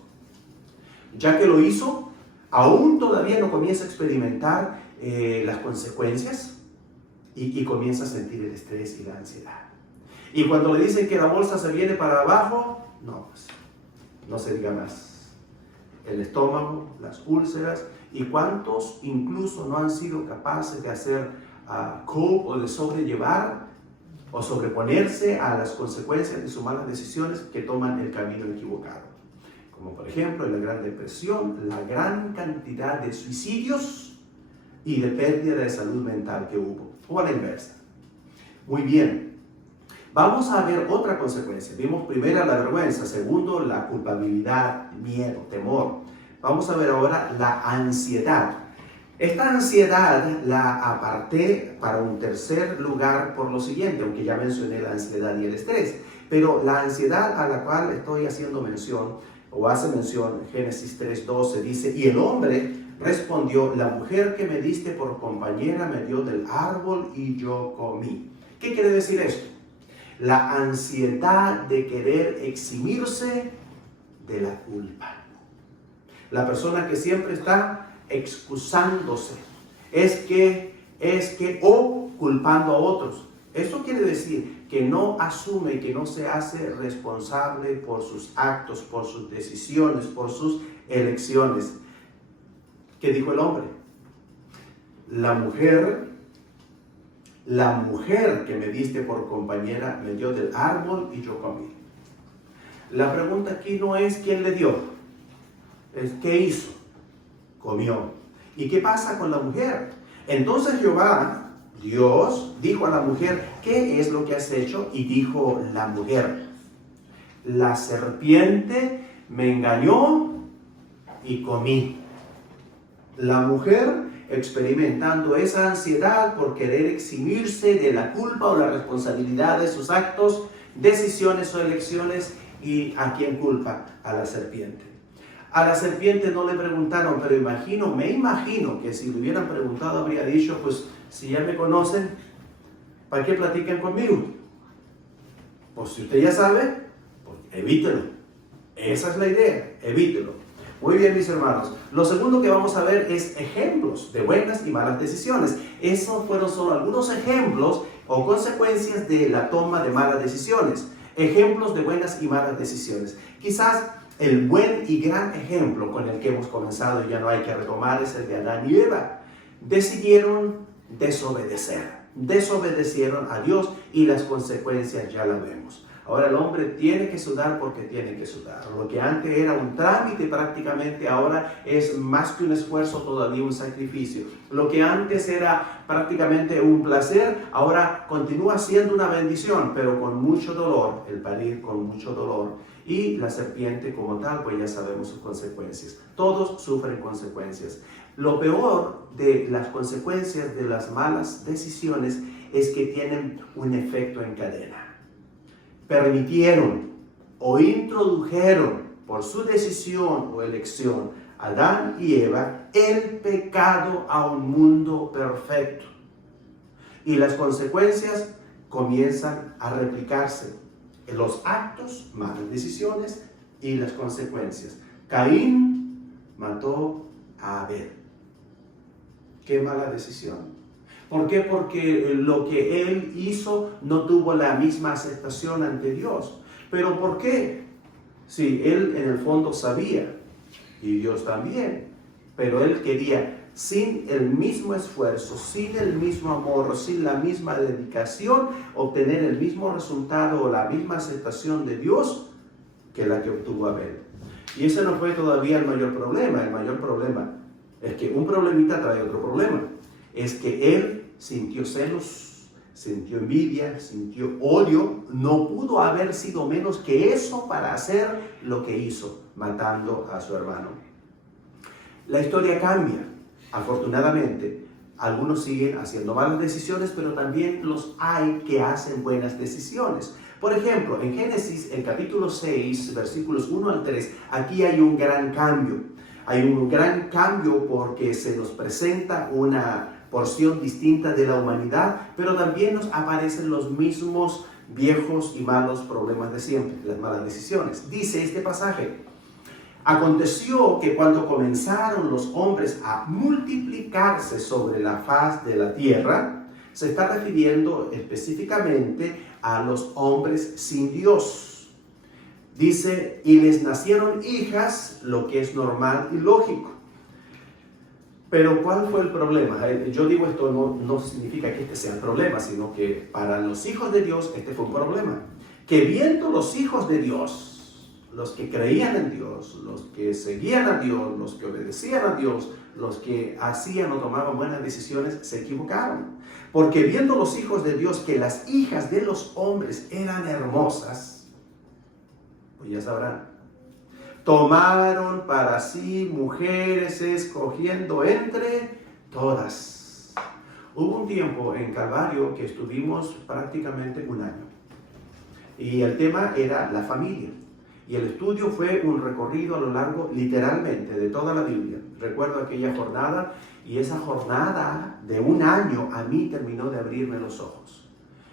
Ya que lo hizo, aún todavía no comienza a experimentar las consecuencias y comienza a sentir el estrés y la ansiedad. Y cuando le dicen que la bolsa se viene para abajo, no, pues, no se diga más. El estómago, las úlceras, y cuántos incluso no han sido capaces de hacer cope o de sobrellevar o sobreponerse a las consecuencias de sus malas decisiones que toman el camino equivocado. Como por ejemplo en la Gran Depresión, la gran cantidad de suicidios y de pérdida de salud mental que hubo, o a la inversa. Muy bien. Vamos a ver otra consecuencia. Vimos primero la vergüenza, segundo la culpabilidad, miedo, temor. Vamos a ver ahora la ansiedad. Esta ansiedad la aparté para un tercer lugar por lo siguiente, aunque ya mencioné la ansiedad y el estrés. Pero la ansiedad a la cual estoy haciendo mención, o hace mención, Génesis 3:12, dice, y el hombre respondió, la mujer que me diste por compañera me dio del árbol y yo comí. ¿Qué quiere decir esto? La ansiedad de querer eximirse de la culpa. La persona que siempre está excusándose, o culpando a otros. Esto quiere decir que no asume, que no se hace responsable por sus actos, por sus decisiones, por sus elecciones. ¿Qué dijo el hombre? La mujer que me diste por compañera me dio del árbol y yo comí. La pregunta aquí no es quién le dio, es qué hizo. Comió. ¿Y qué pasa con la mujer? Entonces Jehová Dios dijo a la mujer, ¿qué es lo que has hecho? Y dijo la mujer, la serpiente me engañó y comí. La mujer experimentando esa ansiedad por querer eximirse de la culpa o la responsabilidad de sus actos, decisiones o elecciones. ¿Y a quién culpa? A la serpiente. A la serpiente no le preguntaron, pero me imagino que si le hubieran preguntado habría dicho, pues si ya me conocen, ¿para qué platican conmigo? Pues si usted ya sabe, pues evítelo. Esa es la idea, evítelo. Muy bien, mis hermanos. Lo segundo que vamos a ver es ejemplos de buenas y malas decisiones. Esos fueron solo algunos ejemplos o consecuencias de la toma de malas decisiones. Ejemplos de buenas y malas decisiones. Quizás el buen y gran ejemplo con el que hemos comenzado y ya no hay que retomar es el de Adán y Eva. Decidieron desobedecer. Desobedecieron a Dios y las consecuencias ya las vemos. Ahora el hombre tiene que sudar porque tiene que sudar. Lo que antes era un trámite prácticamente ahora es más que un esfuerzo, todavía un sacrificio. Lo que antes era prácticamente un placer, ahora continúa siendo una bendición, pero con mucho dolor, el parir con mucho dolor. Y la serpiente como tal, pues ya sabemos sus consecuencias. Todos sufren consecuencias. Lo peor de las consecuencias de las malas decisiones es que tienen un efecto en cadena. Permitieron o introdujeron por su decisión o elección Adán y Eva el pecado a un mundo perfecto. Y las consecuencias comienzan a replicarse en los actos, malas decisiones y las consecuencias. Caín mató a Abel. Qué mala decisión. ¿Por qué? Porque lo que él hizo no tuvo la misma aceptación ante Dios. ¿Pero por qué? Sí, él en el fondo sabía, y Dios también, pero él quería, sin el mismo esfuerzo, sin el mismo amor, sin la misma dedicación, obtener el mismo resultado o la misma aceptación de Dios que la que obtuvo Abel. Y ese no fue todavía el mayor problema. El mayor problema es que un problemita trae otro problema. Es que él sintió celos, sintió envidia, sintió odio. No pudo haber sido menos que eso para hacer lo que hizo, matando a su hermano. La historia cambia. Afortunadamente, algunos siguen haciendo malas decisiones, pero también los hay que hacen buenas decisiones. Por ejemplo, en Génesis, el capítulo 6, versículos 1 al 3, aquí hay un gran cambio. Hay un gran cambio porque se nos presenta una porción distinta de la humanidad, pero también nos aparecen los mismos viejos y malos problemas de siempre, las malas decisiones. Dice este pasaje: aconteció que cuando comenzaron los hombres a multiplicarse sobre la faz de la tierra, se está refiriendo específicamente a los hombres sin Dios. Dice, y les nacieron hijas, lo que es normal y lógico. Pero ¿cuál fue el problema? Yo digo esto no significa que este sea el problema, sino que para los hijos de Dios este fue un problema. Que viendo los hijos de Dios, los que creían en Dios, los que seguían a Dios, los que obedecían a Dios, los que hacían o tomaban buenas decisiones, se equivocaron. Porque viendo los hijos de Dios que las hijas de los hombres eran hermosas, pues ya sabrán, tomaron para sí mujeres escogiendo entre todas. Hubo un tiempo en Calvario que estuvimos prácticamente un año. Y el tema era la familia. Y el estudio fue un recorrido a lo largo, literalmente, de toda la Biblia. Recuerdo aquella jornada, y esa jornada de un año a mí terminó de abrirme los ojos.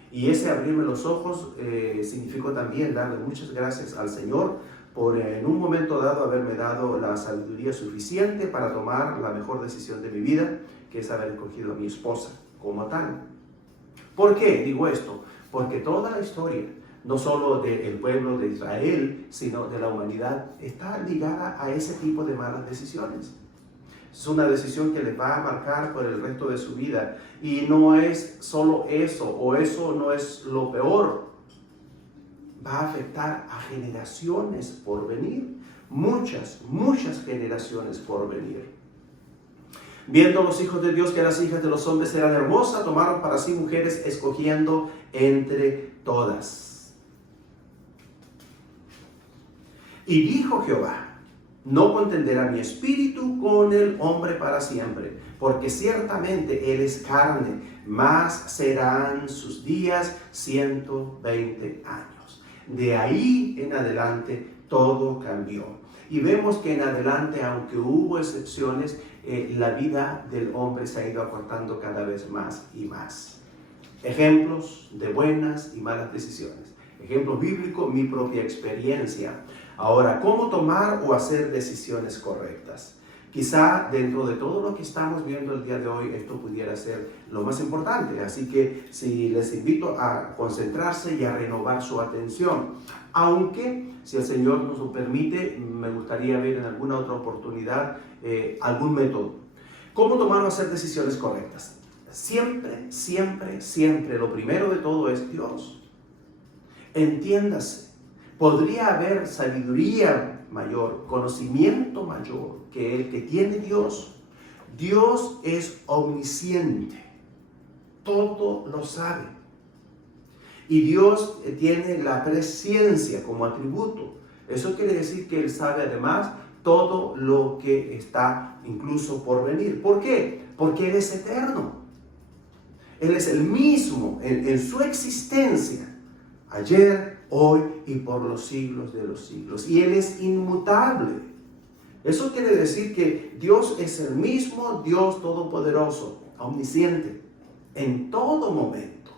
Y ese abrirme los ojos significó también darle muchas gracias al Señor por en un momento dado haberme dado la sabiduría suficiente para tomar la mejor decisión de mi vida, que es haber escogido a mi esposa como tal. ¿Por qué digo esto? Porque toda la historia, no solo del pueblo de Israel, sino de la humanidad, está ligada a ese tipo de malas decisiones. Es una decisión que les va a marcar por el resto de su vida. Y no es solo eso, o eso no es lo peor. Va a afectar a generaciones por venir. Muchas generaciones por venir. Viendo los hijos de Dios que las hijas de los hombres eran hermosas, tomaron para sí mujeres, escogiendo entre todas. Y dijo Jehová: no contenderá mi espíritu con el hombre para siempre, porque ciertamente él es carne, mas serán sus días 120 años. De ahí en adelante todo cambió. Y vemos que en adelante, aunque hubo excepciones, la vida del hombre se ha ido acortando cada vez más y más. Ejemplos de buenas y malas decisiones. Ejemplo bíblico, mi propia experiencia. Ahora, ¿cómo tomar o hacer decisiones correctas? Quizá dentro de todo lo que estamos viendo el día de hoy, esto pudiera ser lo más importante. Así que si les invito a concentrarse y a renovar su atención. Aunque, si el Señor nos lo permite, me gustaría ver en alguna otra oportunidad algún método. ¿Cómo tomar o hacer decisiones correctas? Siempre, siempre, siempre, lo primero de todo es Dios. Entiéndase, podría haber sabiduría mayor, conocimiento mayor que el que tiene Dios. Dios es omnisciente, todo lo sabe. Y Dios tiene la presciencia como atributo. Eso quiere decir que Él sabe además todo lo que está incluso por venir. ¿Por qué? Porque Él es eterno. Él es el mismo en su existencia, ayer, hoy y por los siglos de los siglos. Y Él es inmutable. Eso quiere decir que Dios es el mismo Dios todopoderoso, omnisciente, en todo momento.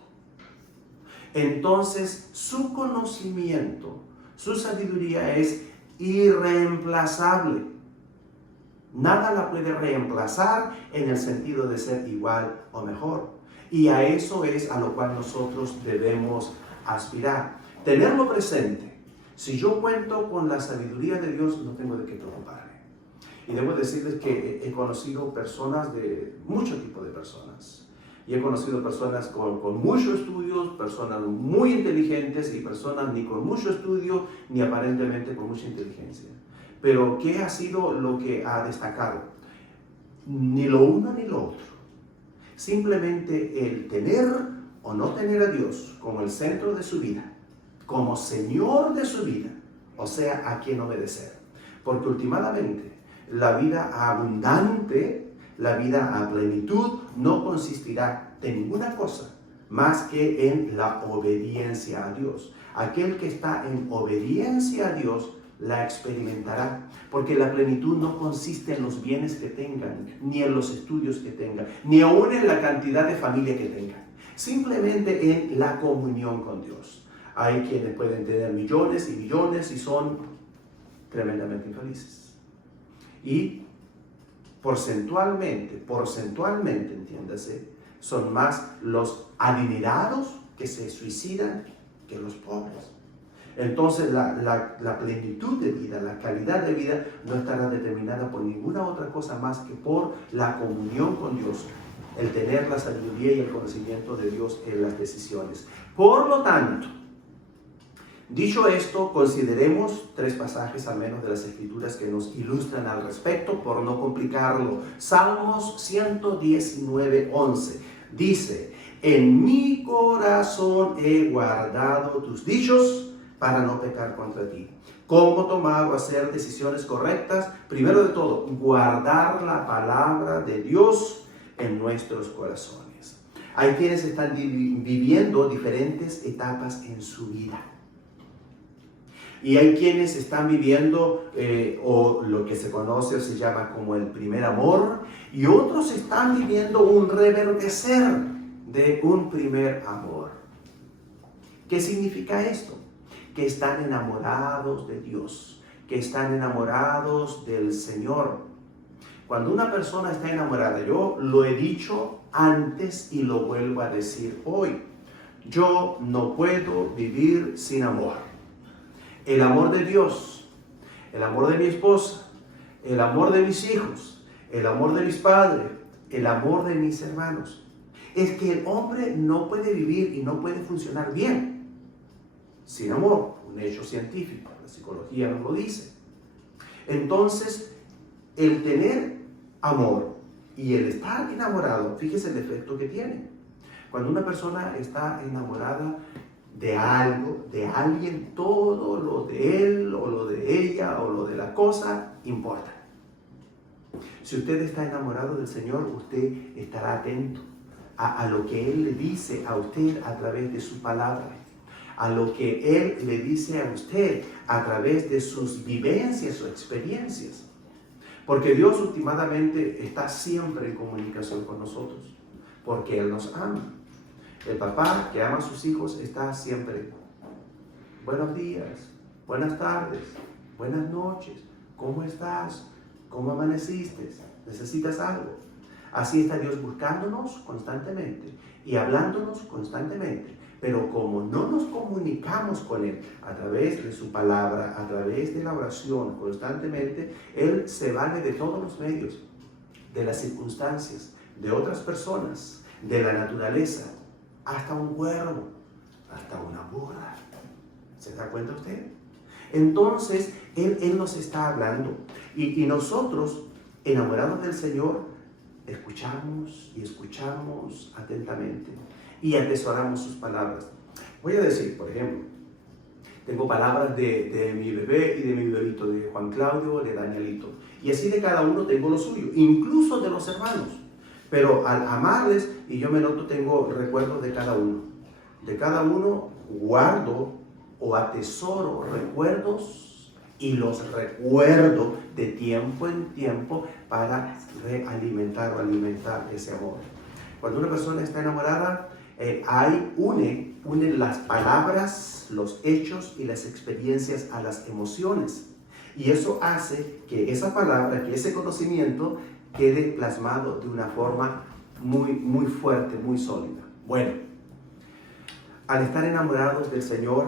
Entonces, su conocimiento, su sabiduría es irreemplazable. Nada la puede reemplazar en el sentido de ser igual o mejor. Y a eso es a lo cual nosotros debemos aspirar. Tenerlo presente. Si yo cuento con la sabiduría de Dios, no tengo de qué preocuparme. Y debo decirles que he conocido personas de mucho tipo de personas. Y he conocido personas con muchos estudios, personas muy inteligentes y personas ni con mucho estudio ni aparentemente con mucha inteligencia. Pero ¿qué ha sido lo que ha destacado? Ni lo uno ni lo otro. Simplemente el tener o no tener a Dios como el centro de su vida, como Señor de su vida, o sea, a quien obedecer. Porque últimamente la vida abundante, la vida a plenitud, no consistirá de ninguna cosa más que en la obediencia a Dios. Aquel que está en obediencia a Dios la experimentará, porque la plenitud no consiste en los bienes que tengan, ni en los estudios que tengan, ni aún en la cantidad de familia que tengan, simplemente en la comunión con Dios. Hay quienes pueden tener millones y millones y son tremendamente infelices. Y porcentualmente, entiéndase, son más los adinerados que se suicidan que los pobres. Entonces la plenitud de vida, la calidad de vida no estará determinada por ninguna otra cosa más que por la comunión con Dios, el tener la sabiduría y el conocimiento de Dios en las decisiones. Por lo tanto, dicho esto, consideremos 3 pasajes al menos de las Escrituras que nos ilustran al respecto, por no complicarlo. Salmos 119:11 dice: en mi corazón he guardado tus dichos para no pecar contra ti. ¿Cómo tomar o hacer decisiones correctas? Primero de todo, guardar la palabra de Dios en nuestros corazones. Hay quienes están viviendo diferentes etapas en su vida. Y hay quienes están viviendo o lo que se conoce o se llama como el primer amor, y otros están viviendo un reverdecer de un primer amor. ¿Qué significa esto? Que están enamorados de Dios, que están enamorados del Señor. Cuando una persona está enamorada, yo lo he dicho antes y lo vuelvo a decir hoy, yo no puedo vivir sin amor. El amor de Dios, el amor de mi esposa, el amor de mis hijos, el amor de mis padres, el amor de mis hermanos. Es que el hombre no puede vivir y no puede funcionar bien sin amor, un hecho científico, la psicología nos lo dice. Entonces, el tener amor Y el estar enamorado, fíjese el efecto que tiene. Cuando una persona está enamorada de algo, de alguien, todo lo de él o lo de ella o lo de la cosa importa. Si usted está enamorado del Señor, usted estará atento a lo que Él le dice a usted a través de su palabra, a lo que Él le dice a usted a través de sus vivencias o experiencias. Porque Dios últimamente está siempre en comunicación con nosotros, porque Él nos ama. El papá que ama a sus hijos está siempre, buenos días, buenas tardes, buenas noches, ¿cómo estás? ¿Cómo amaneciste? ¿Necesitas algo? Así está Dios buscándonos constantemente y hablándonos constantemente. Pero como no nos comunicamos con Él a través de su palabra, a través de la oración constantemente, Él se vale de todos los medios, de las circunstancias, de otras personas, de la naturaleza, hasta un cuervo, hasta una burra. ¿Se da cuenta usted? Entonces, Él nos está hablando. Y nosotros, enamorados del Señor, escuchamos y escuchamos atentamente y atesoramos sus palabras. Voy a decir, por ejemplo, tengo palabras de mi bebé y de mi bebito, de Juan Claudio, de Danielito. Y así de cada uno tengo lo suyo, incluso de los hermanos. Pero al amarles, y yo me noto, tengo recuerdos de cada uno. De cada uno guardo o atesoro recuerdos y los recuerdo de tiempo en tiempo para realimentar o alimentar ese amor. Cuando una persona está enamorada, une las palabras, los hechos y las experiencias a las emociones. Y eso hace que esa palabra, que ese conocimiento quede plasmado de una forma muy, muy fuerte, muy sólida. Bueno, al estar enamorados del Señor,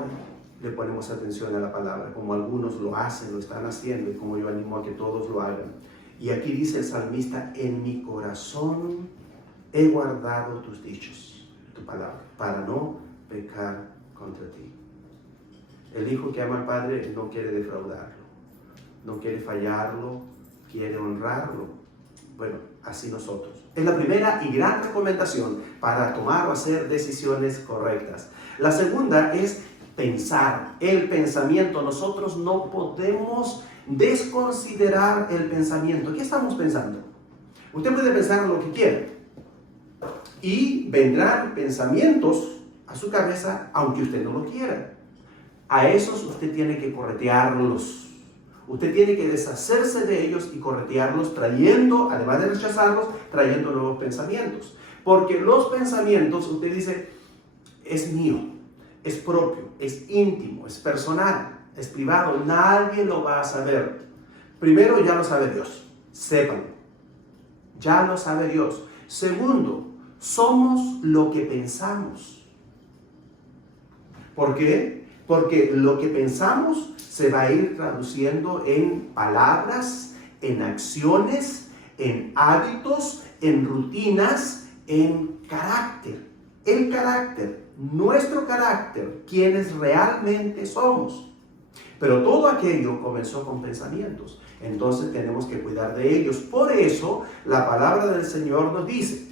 le ponemos atención a la palabra, como algunos lo hacen, lo están haciendo, y como yo animo a que todos lo hagan. Y aquí dice el salmista, en mi corazón he guardado tus dichos, tu palabra, para no pecar contra ti. El hijo que ama al Padre no quiere defraudarlo, no quiere fallarlo, quiere honrarlo. Bueno, así nosotros. Es la primera y gran recomendación para tomar o hacer decisiones correctas. La segunda es pensar, el pensamiento. Nosotros no podemos desconsiderar el pensamiento. ¿Qué estamos pensando? Usted puede pensar lo que quiera y vendrán pensamientos a su cabeza aunque usted no lo quiera. A esos usted tiene que corretearlos. Usted tiene que deshacerse de ellos y corretearlos trayendo, además de rechazarlos, trayendo nuevos pensamientos. Porque los pensamientos, usted dice, es mío, es propio, es íntimo, es personal, es privado, nadie lo va a saber. Primero, ya lo sabe Dios, sépanlo, ya lo sabe Dios. Segundo, somos lo que pensamos. ¿Por qué? Porque lo que pensamos se va a ir traduciendo en palabras, en acciones, en hábitos, en rutinas, en carácter. El carácter, nuestro carácter, quienes realmente somos. Pero todo aquello comenzó con pensamientos. Entonces tenemos que cuidar de ellos. Por eso la palabra del Señor nos dice,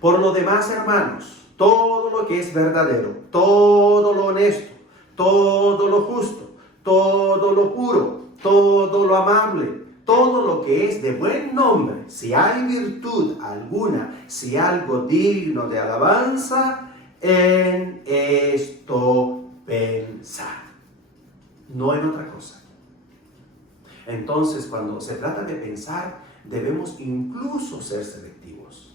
por lo demás, hermanos, todo lo que es verdadero, todo lo honesto, todo lo justo, todo lo puro, todo lo amable, todo lo que es de buen nombre, si hay virtud alguna, si algo digno de alabanza, en esto pensad, no en otra cosa. Entonces, cuando se trata de pensar, debemos incluso ser selectivos.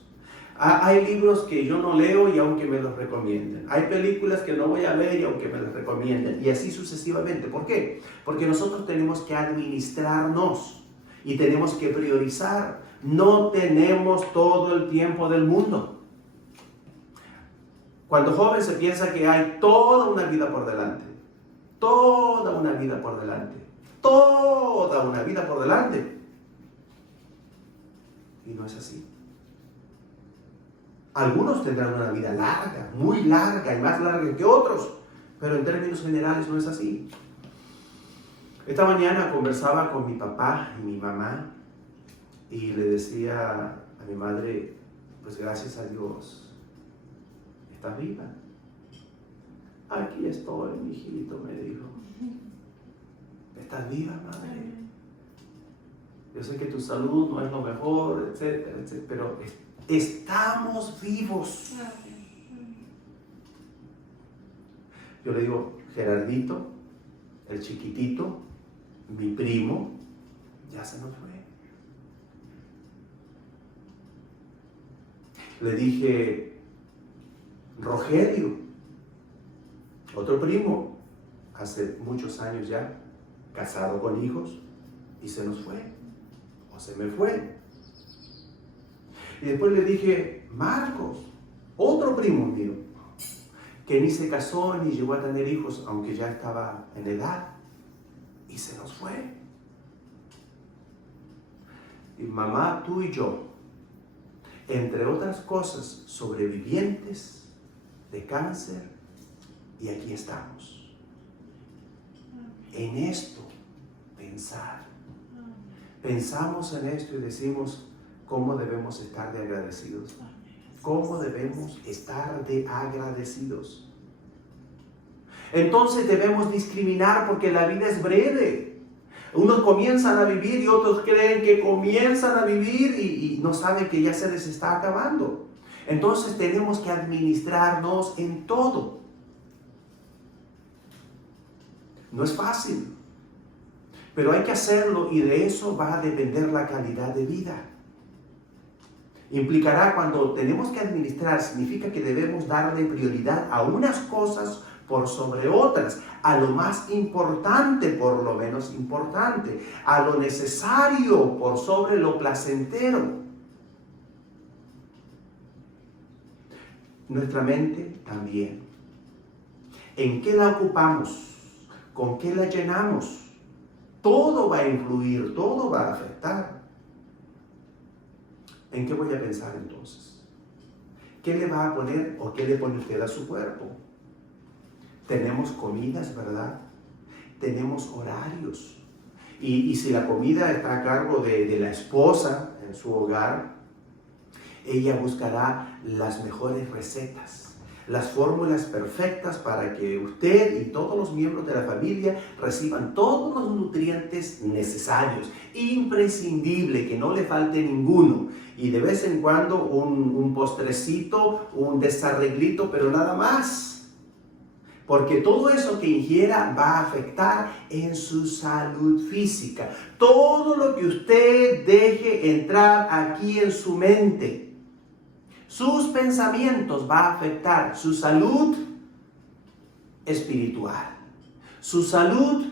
Hay libros que yo no leo y aunque me los recomienden. Hay películas que no voy a ver y aunque me las recomienden. Y así sucesivamente. ¿Por qué? Porque nosotros tenemos que administrarnos y tenemos que priorizar. No tenemos todo el tiempo del mundo. Cuando joven se piensa que hay toda una vida por delante. Toda una vida por delante. Toda una vida por delante. Y no es así. Algunos tendrán una vida larga, muy larga y más larga que otros, pero en términos generales no es así. Esta mañana conversaba con mi papá y mi mamá Y le decía a mi madre, pues gracias a Dios, ¿estás viva? Aquí estoy, mi hijito, me dijo. ¿Estás viva, madre? Yo sé que tu salud no es lo mejor, etcétera, etcétera, pero estamos vivos. Yo le digo, Gerardito, el chiquitito, mi primo, ya se nos fue. Le dije, Rogelio, otro primo, hace muchos años ya, casado con hijos, y se nos fue, o se me fue. Y después le dije, Marcos, otro primo mío, que ni se casó ni llegó a tener hijos, aunque ya estaba en edad, y se nos fue. Y mamá, tú y yo, entre otras cosas, sobrevivientes de cáncer, y aquí estamos. En esto pensar. Pensamos en esto y decimos cómo debemos estar de agradecidos. ¿Cómo debemos estar de agradecidos? Entonces debemos discriminar porque la vida es breve. Unos comienzan a vivir y otros creen que comienzan a vivir y no saben que ya se les está acabando. Entonces tenemos que administrarnos en todo. No es fácil, pero hay que hacerlo y de eso va a depender la calidad de vida. Implicará cuando tenemos que administrar, significa que debemos darle prioridad a unas cosas por sobre otras, a lo más importante por lo menos importante, a lo necesario por sobre lo placentero. Nuestra mente también. ¿En qué la ocupamos? ¿Con qué la llenamos? Todo va a influir, todo va a afectar. ¿En qué voy a pensar entonces? ¿Qué le va a poner o qué le pone usted a su cuerpo? Tenemos comidas, ¿verdad? Tenemos horarios. Y si la comida está a cargo de la esposa en su hogar, ella buscará las mejores recetas, las fórmulas perfectas para que usted y todos los miembros de la familia reciban todos los nutrientes necesarios, imprescindible, que no le falte ninguno. Y de vez en cuando un postrecito, un desarreglito, pero nada más. Porque todo eso que ingiera va a afectar en su salud física. Todo lo que usted deje entrar aquí en su mente, sus pensamientos va a afectar su salud espiritual, su salud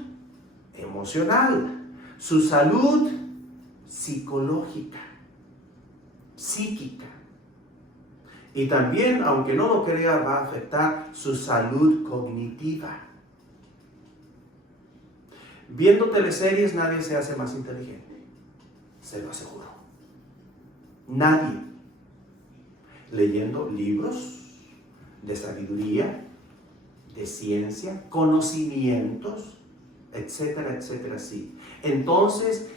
emocional, su salud psicológica, psíquica. Y también, aunque no lo crea, va a afectar su salud cognitiva. Viendo teleseries nadie se hace más inteligente, se lo aseguro. Nadie. Leyendo libros de sabiduría, de ciencia, conocimientos, etcétera, etcétera, sí. Entonces,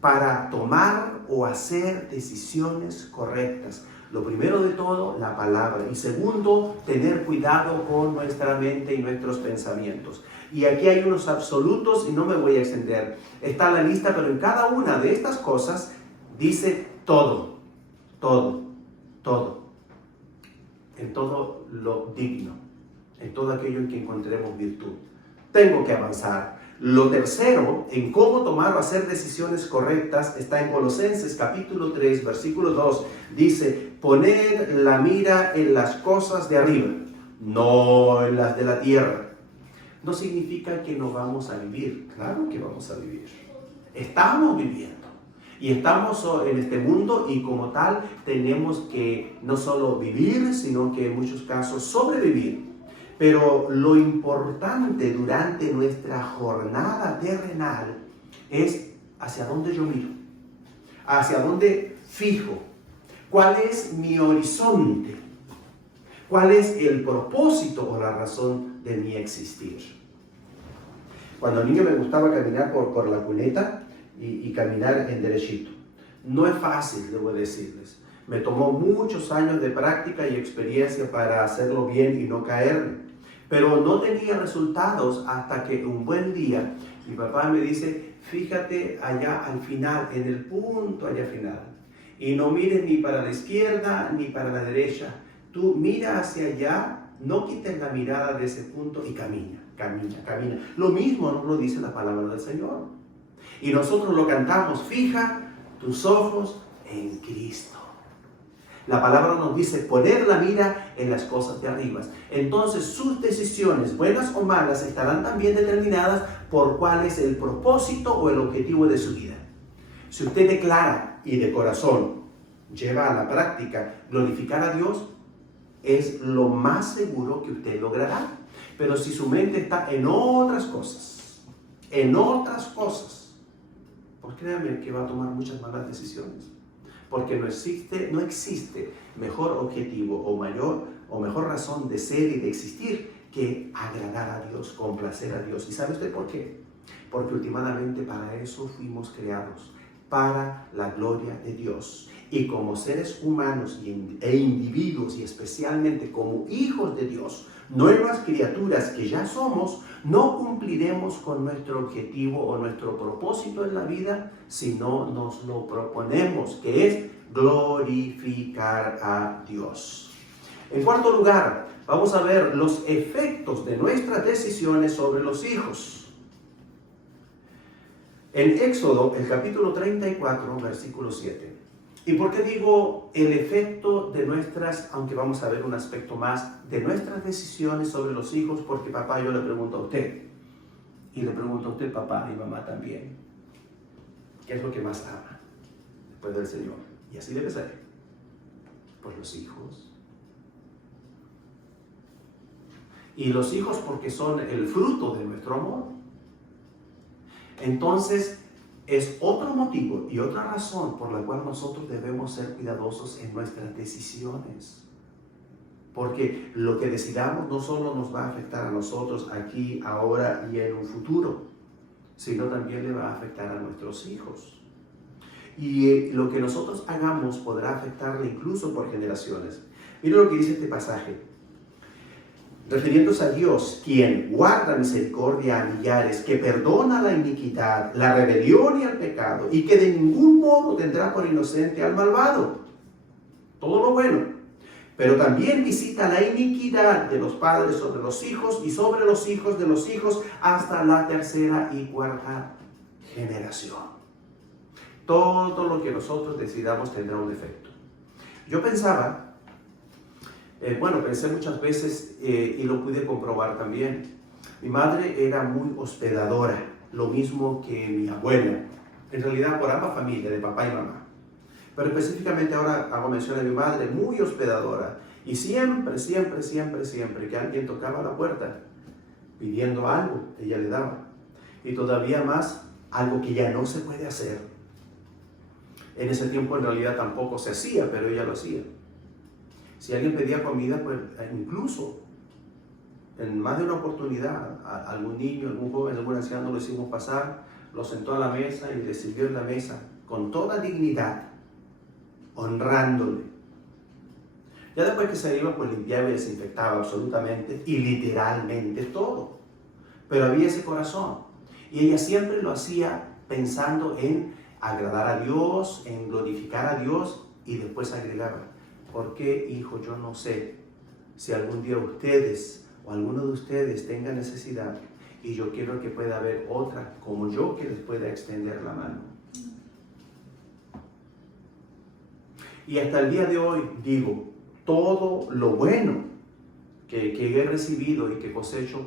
para tomar o hacer decisiones correctas, lo primero de todo, la palabra. Y segundo, tener cuidado con nuestra mente y nuestros pensamientos. Y aquí hay unos absolutos y no me voy a extender. Está la lista, pero en cada una de estas cosas dice todo, todo, todo. En todo lo digno, en todo aquello en que encontremos virtud. Tengo que avanzar. Lo tercero, en cómo tomar o hacer decisiones correctas, está en Colosenses capítulo 3, versículo 2. Dice, poned la mira en las cosas de arriba, no en las de la tierra. No significa que no vamos a vivir. Claro que vamos a vivir. Estamos viviendo. Y estamos en este mundo y como tal tenemos que no solo vivir, sino que en muchos casos sobrevivir. Pero lo importante durante nuestra jornada terrenal es hacia dónde yo miro, hacia dónde fijo, cuál es mi horizonte, cuál es el propósito o la razón de mi existir. Cuando niño me gustaba caminar por la cuneta y caminar en derechito. No es fácil, debo decirles. Me tomó muchos años de práctica y experiencia para hacerlo bien y no caerme. Pero no tenía resultados hasta que un buen día mi papá me dice, fíjate allá al final, en el punto allá final. Y no mires ni para la izquierda ni para la derecha. Tú mira hacia allá, no quites la mirada de ese punto y camina, camina, camina. Lo mismo nos lo dice la palabra del Señor. Y nosotros lo cantamos, fija tus ojos en Cristo. La palabra nos dice poner la mira en las cosas de arriba. Entonces sus decisiones, buenas o malas, estarán también determinadas por cuál es el propósito o el objetivo de su vida. Si usted declara y de corazón lleva a la práctica glorificar a Dios, es lo más seguro que usted logrará. Pero si su mente está en otras cosas, pues créanme que va a tomar muchas malas decisiones. Porque no existe mejor objetivo o mejor razón de ser y de existir que agradar a Dios, complacer a Dios. ¿Y sabe usted por qué? Porque últimamente para eso fuimos creados, para la gloria de Dios. Y como seres humanos e individuos, y especialmente como hijos de Dios, nuevas criaturas que ya somos, no cumpliremos con nuestro objetivo o nuestro propósito en la vida si no nos lo proponemos, que es glorificar a Dios. En cuarto lugar, vamos a ver los efectos de nuestras decisiones sobre los hijos. En Éxodo, el capítulo 34, versículo 7. ¿Y por qué digo el efecto de nuestras, aunque vamos a ver un aspecto más, de nuestras decisiones sobre los hijos? Porque papá, yo le pregunto a usted, y le pregunto a usted, papá y mamá también, ¿qué es lo que más ama después del Señor? Y así debe ser. Pues los hijos. Y los hijos porque son el fruto de nuestro amor. Entonces, es otro motivo y otra razón por la cual nosotros debemos ser cuidadosos en nuestras decisiones. Porque lo que decidamos no solo nos va a afectar a nosotros aquí, ahora y en un futuro, sino también le va a afectar a nuestros hijos. Y lo que nosotros hagamos podrá afectarle incluso por generaciones. Miren lo que dice este pasaje. Refiriéndose a Dios, quien guarda misericordia a millares, que perdona la iniquidad, la rebelión y el pecado, y que de ningún modo tendrá por inocente al malvado. Todo lo bueno. Pero también visita la iniquidad de los padres sobre los hijos y sobre los hijos de los hijos hasta la tercera y cuarta generación. Todo lo que nosotros decidamos tendrá un efecto. Yo pensaba, pensé muchas veces y lo pude comprobar también. Mi madre era muy hospedadora, lo mismo que mi abuela. En realidad por ambas familias, de papá y mamá. Pero específicamente ahora hago mención a mi madre, muy hospedadora. Y siempre que alguien tocaba la puerta pidiendo algo, ella le daba. Y todavía más, algo que ya no se puede hacer. En ese tiempo en realidad tampoco se hacía, pero ella lo hacía. Si alguien pedía comida, pues incluso en más de una oportunidad, a algún niño, algún joven, algún anciano lo hicimos pasar, lo sentó a la mesa y le sirvió en la mesa con toda dignidad, honrándole. Ya después que se iba, pues limpiaba y desinfectaba absolutamente y literalmente todo. Pero había ese corazón. Y ella siempre lo hacía pensando en agradar a Dios, en glorificar a Dios, y después agregaba, ¿por qué, hijo? Yo no sé si algún día ustedes o alguno de ustedes tenga necesidad y yo quiero que pueda haber otra como yo que les pueda extender la mano. Y hasta el día de hoy digo, todo lo bueno que he recibido y que cosecho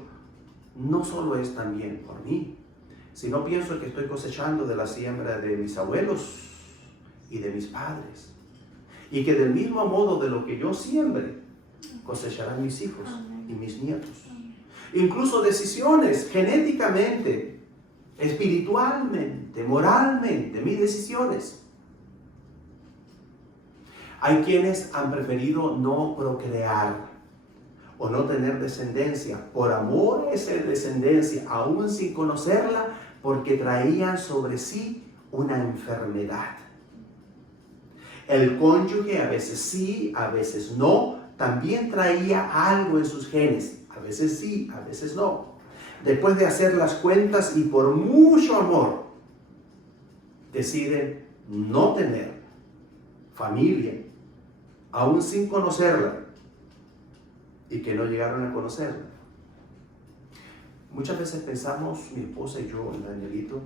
no solo es también por mí, sino pienso que estoy cosechando de la siembra de mis abuelos y de mis padres. Y que del mismo modo de lo que yo siembre, cosecharán mis hijos y mis nietos. Incluso decisiones genéticamente, espiritualmente, moralmente, mis decisiones. Hay quienes han preferido no procrear o no tener descendencia por amor a esa descendencia, aún sin conocerla, porque traían sobre sí una enfermedad. El cónyuge a veces sí, a veces no, también traía algo en sus genes, a veces sí, a veces no. Después de hacer las cuentas y por mucho amor, deciden no tener familia, aún sin conocerla, y que no llegaron a conocerla. Muchas veces pensamos, mi esposa y yo, en Danielito,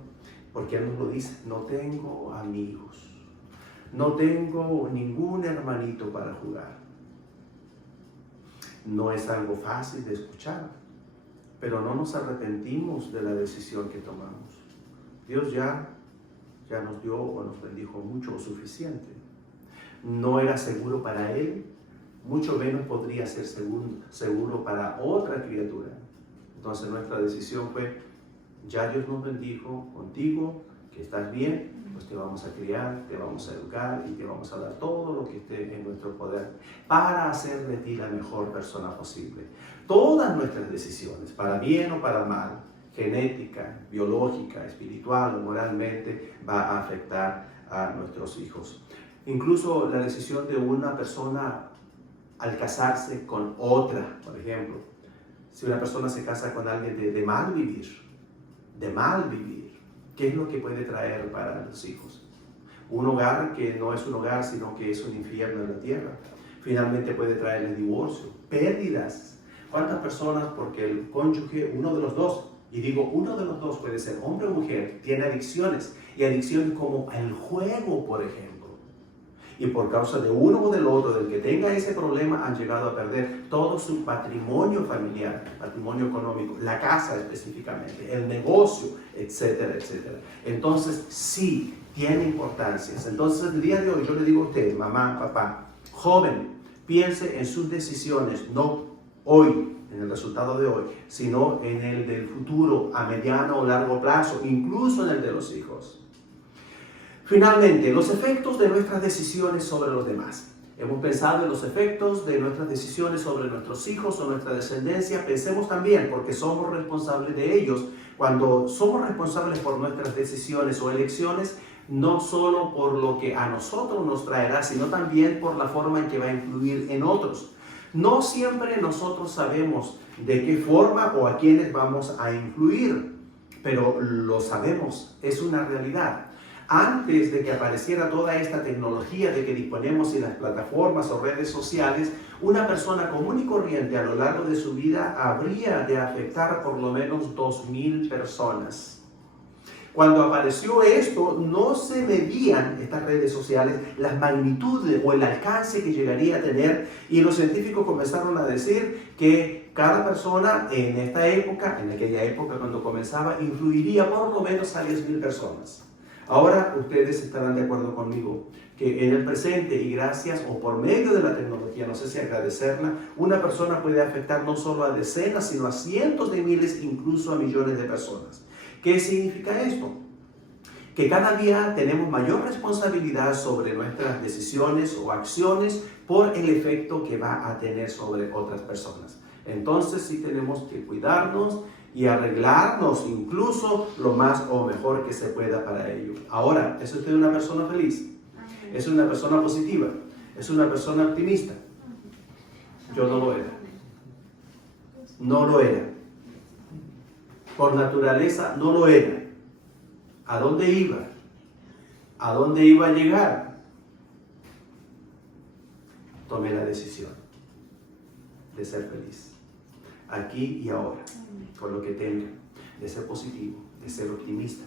porque él nos lo dice, no tengo amigos, no tengo ningún hermanito para jugar. No es algo fácil de escuchar, pero no nos arrepentimos de la decisión que tomamos. Dios ya nos dio o nos bendijo mucho o suficiente. No era seguro para él, mucho menos podría ser seguro para otra criatura. Entonces nuestra decisión fue, ya Dios nos bendijo contigo, que estás bien, pues te vamos a criar, te vamos a educar y te vamos a dar todo lo que esté en nuestro poder para hacer de ti la mejor persona posible. Todas nuestras decisiones, para bien o para mal, genética, biológica, espiritual o moralmente, va a afectar a nuestros hijos. Incluso la decisión de una persona al casarse con otra, por ejemplo, si una persona se casa con alguien de mal vivir, ¿qué es lo que puede traer para los hijos? Un hogar que no es un hogar, sino que es un infierno en la tierra. Finalmente puede traer el divorcio, pérdidas. ¿Cuántas personas, porque el cónyuge, uno de los dos, y digo uno de los dos puede ser hombre o mujer, tiene adicciones, y adicciones como el juego, por ejemplo? Y por causa de uno o del otro, del que tenga ese problema, han llegado a perder todo su patrimonio familiar, patrimonio económico, la casa específicamente, el negocio, etcétera, etcétera. Entonces, sí, tiene importancia. Entonces, el día de hoy yo le digo a usted, mamá, papá, joven, piense en sus decisiones, no hoy, en el resultado de hoy, sino en el del futuro, a mediano o largo plazo, incluso en el de los hijos. Finalmente, los efectos de nuestras decisiones sobre los demás. Hemos pensado en los efectos de nuestras decisiones sobre nuestros hijos o nuestra descendencia. Pensemos también, porque somos responsables de ellos, cuando somos responsables por nuestras decisiones o elecciones, no solo por lo que a nosotros nos traerá, sino también por la forma en que va a influir en otros. No siempre nosotros sabemos de qué forma o a quiénes vamos a influir, pero lo sabemos, es una realidad. Antes de que apareciera toda esta tecnología de que disponemos en las plataformas o redes sociales, una persona común y corriente a lo largo de su vida habría de afectar por lo menos 2,000 personas. Cuando apareció esto, no se medían estas redes sociales las magnitudes o el alcance que llegaría a tener, y los científicos comenzaron a decir que cada persona en esta época, en aquella época cuando comenzaba, influiría por lo menos a 10,000 personas. Ahora ustedes estarán de acuerdo conmigo que en el presente y gracias o por medio de la tecnología, no sé si agradecerla, una persona puede afectar no solo a decenas, sino a cientos de miles, incluso a millones de personas. ¿Qué significa esto? Que cada día tenemos mayor responsabilidad sobre nuestras decisiones o acciones por el efecto que va a tener sobre otras personas. Entonces sí tenemos que cuidarnos y arreglarnos incluso lo más o mejor que se pueda para ello. Ahora, ¿es usted una persona feliz? ¿Es una persona positiva? ¿Es una persona optimista? Yo no lo era. No lo era. Por naturaleza no lo era. ¿A dónde iba? ¿A dónde iba a llegar? Tomé la decisión de ser feliz, aquí y ahora, con lo que tenga, de ser positivo, de ser optimista.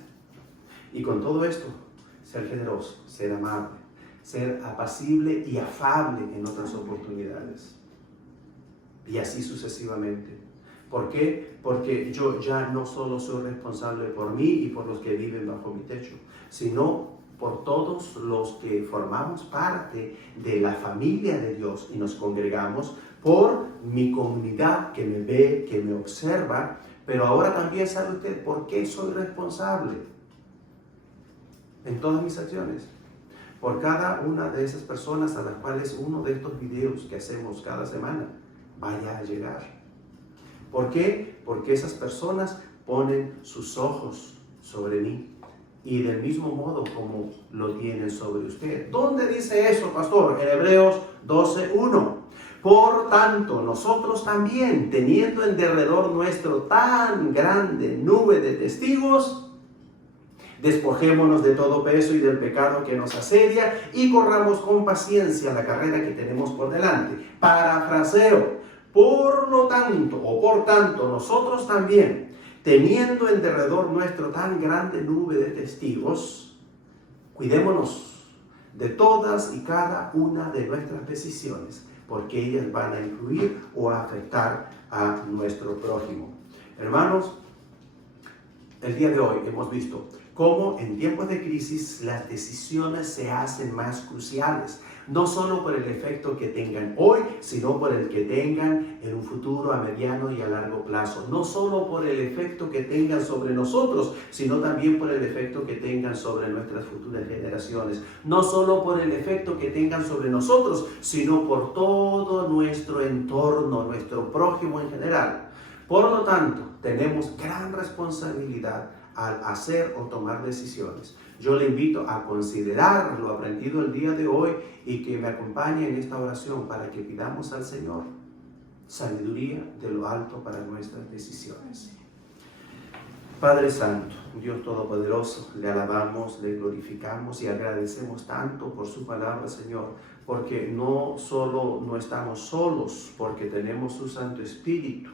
Y con todo esto, ser generoso, ser amable, ser apacible y afable en otras oportunidades. Y así sucesivamente. ¿Por qué? Porque yo ya no solo soy responsable por mí y por los que viven bajo mi techo, sino por todos los que formamos parte de la familia de Dios y nos congregamos, por mi comunidad que me ve, que me observa. Pero ahora también sabe usted por qué soy responsable en todas mis acciones. Por cada una de esas personas a las cuales uno de estos videos que hacemos cada semana vaya a llegar. ¿Por qué? Porque esas personas ponen sus ojos sobre mí, y del mismo modo como lo tienen sobre usted. ¿Dónde dice eso, pastor? En Hebreos 12:1. Por tanto, nosotros también, teniendo en derredor nuestro tan grande nube de testigos, despojémonos de todo peso y del pecado que nos asedia y corramos con paciencia la carrera que tenemos por delante. Parafraseo. Por tanto, nosotros también, teniendo en derredor nuestro tan grande nube de testigos, cuidémonos de todas y cada una de nuestras decisiones, porque ellas van a influir o a afectar a nuestro prójimo. Hermanos, el día de hoy hemos visto cómo en tiempos de crisis las decisiones se hacen más cruciales, no solo por el efecto que tengan hoy, sino por el que tengan en un futuro a mediano y a largo plazo. No solo por el efecto que tengan sobre nosotros, sino también por el efecto que tengan sobre nuestras futuras generaciones. No solo por el efecto que tengan sobre nosotros, sino por todo nuestro entorno, nuestro prójimo en general. Por lo tanto, tenemos gran responsabilidad al hacer o tomar decisiones. Yo le invito a considerar lo aprendido el día de hoy y que me acompañe en esta oración para que pidamos al Señor sabiduría de lo alto para nuestras decisiones. Padre Santo, Dios Todopoderoso, le alabamos, le glorificamos y agradecemos tanto por su palabra, Señor, porque no solo no estamos solos, porque tenemos su Santo Espíritu,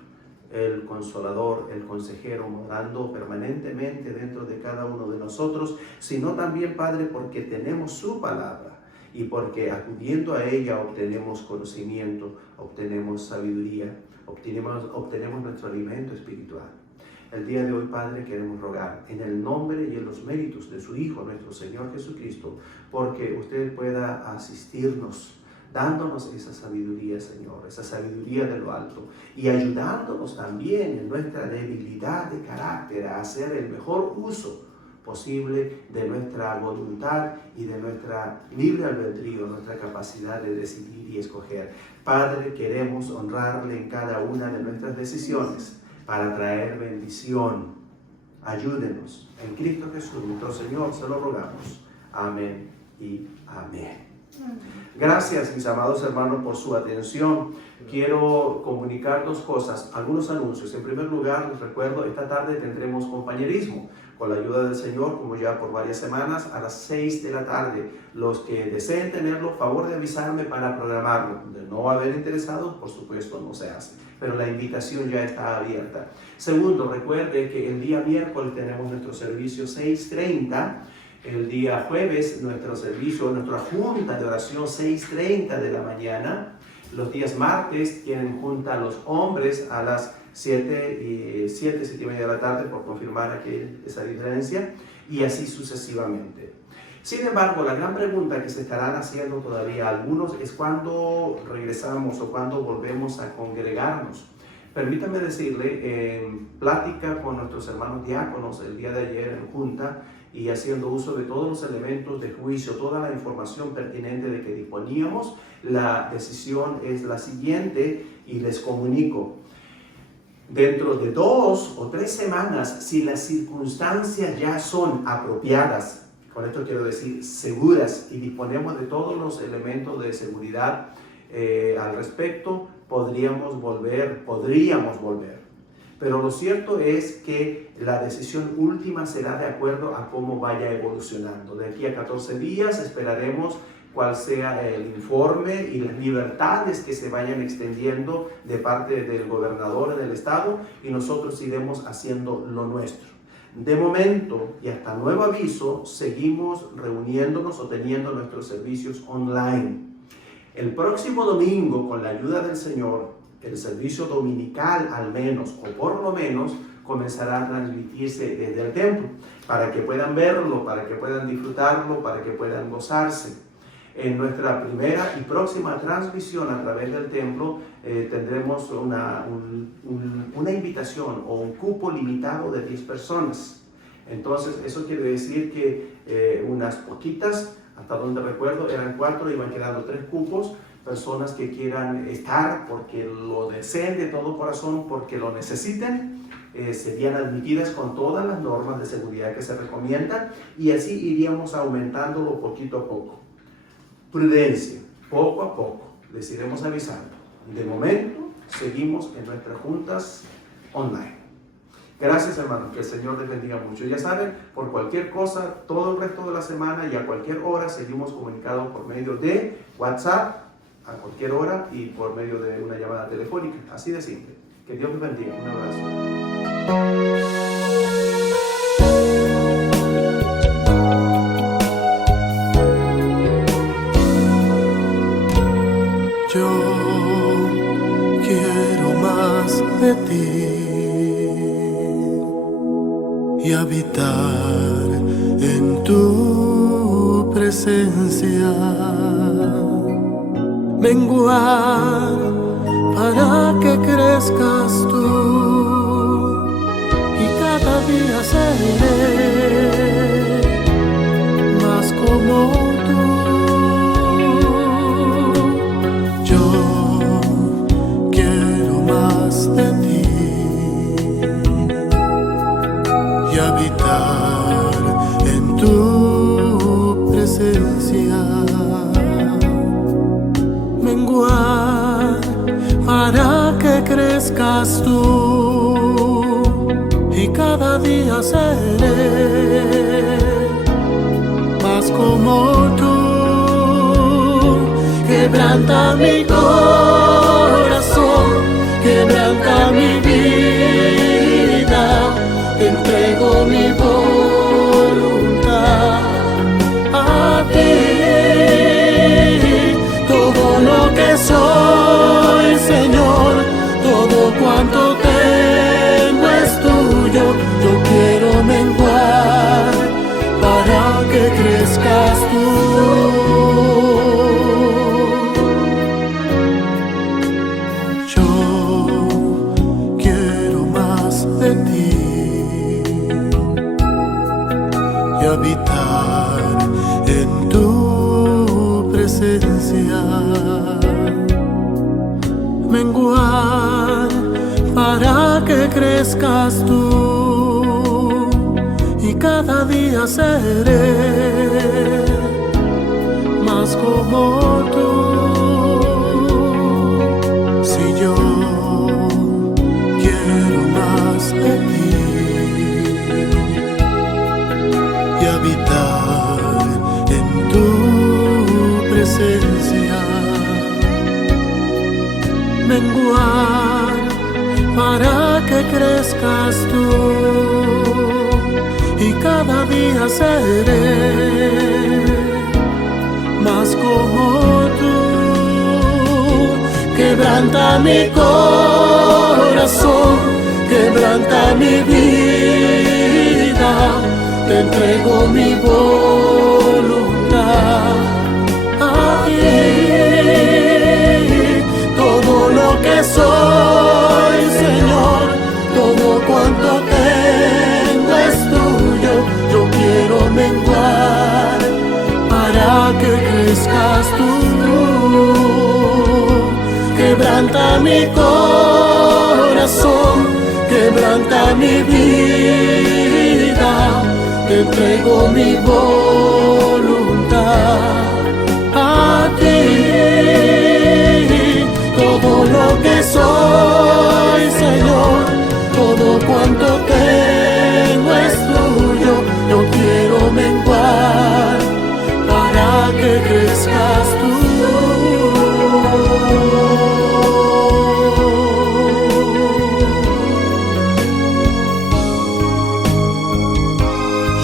el Consolador, el Consejero, morando permanentemente dentro de cada uno de nosotros, sino también, Padre, porque tenemos su palabra y porque acudiendo a ella obtenemos conocimiento, obtenemos sabiduría, obtenemos nuestro alimento espiritual. El día de hoy, Padre, queremos rogar en el nombre y en los méritos de su Hijo, nuestro Señor Jesucristo, porque usted pueda asistirnos, dándonos esa sabiduría, Señor, esa sabiduría de lo alto, y ayudándonos también en nuestra debilidad de carácter a hacer el mejor uso posible de nuestra voluntad y de nuestra libre albedrío, nuestra capacidad de decidir y escoger. Padre, queremos honrarle en cada una de nuestras decisiones para traer bendición. Ayúdenos. En Cristo Jesús, nuestro Señor, se lo rogamos. Amén y amén. Gracias, mis amados hermanos, por su atención. Quiero comunicar dos cosas, algunos anuncios. En primer lugar, les recuerdo, esta tarde tendremos compañerismo, con la ayuda del Señor, como ya por varias semanas, a las 6 de la tarde. Los que deseen tenerlo, favor de avisarme para programarlo. De no haber interesados, por supuesto, no se hace, pero la invitación ya está abierta. Segundo, recuerde que el día miércoles tenemos nuestro servicio 6:30. El día jueves, nuestro servicio, nuestra junta de oración 6:30 de la mañana. Los días martes tienen junta los hombres a las 7:30 de la tarde, por confirmar aquí esa diferencia, y así sucesivamente. Sin embargo, la gran pregunta que se estarán haciendo todavía algunos es cuándo regresamos o cuándo volvemos a congregarnos. Permítame decirle, en plática con nuestros hermanos diáconos el día de ayer en junta, y haciendo uso de todos los elementos de juicio, toda la información pertinente de que disponíamos, la decisión es la siguiente y les comunico. Dentro de 2 o 3 semanas, si las circunstancias ya son apropiadas, con esto quiero decir seguras, y disponemos de todos los elementos de seguridad al respecto, podríamos volver. Pero lo cierto es que la decisión última será de acuerdo a cómo vaya evolucionando. De aquí a 14 días esperaremos cuál sea el informe y las libertades que se vayan extendiendo de parte del gobernador del estado, y nosotros iremos haciendo lo nuestro. De momento y hasta nuevo aviso, seguimos reuniéndonos o teniendo nuestros servicios online. El próximo domingo, con la ayuda del Señor, el servicio dominical al menos, o por lo menos, comenzará a transmitirse desde el templo, para que puedan verlo, para que puedan disfrutarlo, para que puedan gozarse. En nuestra primera y próxima transmisión a través del templo tendremos una invitación o un cupo limitado de 10 personas. Entonces, eso quiere decir que unas poquitas, hasta donde recuerdo, eran 4, iban quedando 3 cupos. Personas que quieran estar porque lo deseen de todo corazón, porque lo necesiten, serían admitidas con todas las normas de seguridad que se recomiendan, y así iríamos aumentándolo poquito a poco. Prudencia, poco a poco, les iremos avisando. De momento, seguimos en nuestras juntas online. Gracias, hermanos, que el Señor les bendiga mucho. Ya saben, por cualquier cosa, todo el resto de la semana y a cualquier hora seguimos comunicados por medio de WhatsApp, a cualquier hora, y por medio de una llamada telefónica. Así de simple. Que Dios les bendiga. Un abrazo. Yo quiero más de ti y habitar en tu presencia, menguar para que crezcas tú y cada día seré más como tú. Yo quiero más de ti y habitar en tu presencia, menguar para que crezcas tú y cada día seré más como tú. Quebranta mi corazón, quebranta mi vida, te entrego mi voluntad a ti. Todo lo que soy, Señor, todo cuanto tengo es tuyo. Yo quiero menguar para que crezcas tú. Yo quiero más de ti y habitar en tu presencia, menguar para que crezcas tú y cada día seré más como tú. Si yo quiero más de ti y habitar en tu presencia, menguar para que crezcas tú y cada día seré más como tú. Quebranta mi corazón, quebranta mi vida, te entrego mi voluntad a ti. Todo lo que soy, Señor, todo cuanto tengo es tuyo. Yo quiero menguar para que crezcas tú. Quebranta mi corazón, quebranta mi vida, te entrego mi voluntad a ti. Todo lo que soy, Señor, todo cuanto tengo es tuyo. Yo quiero menguar para que crezcas tú.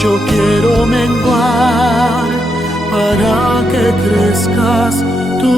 Yo quiero menguar para que crezcas tú.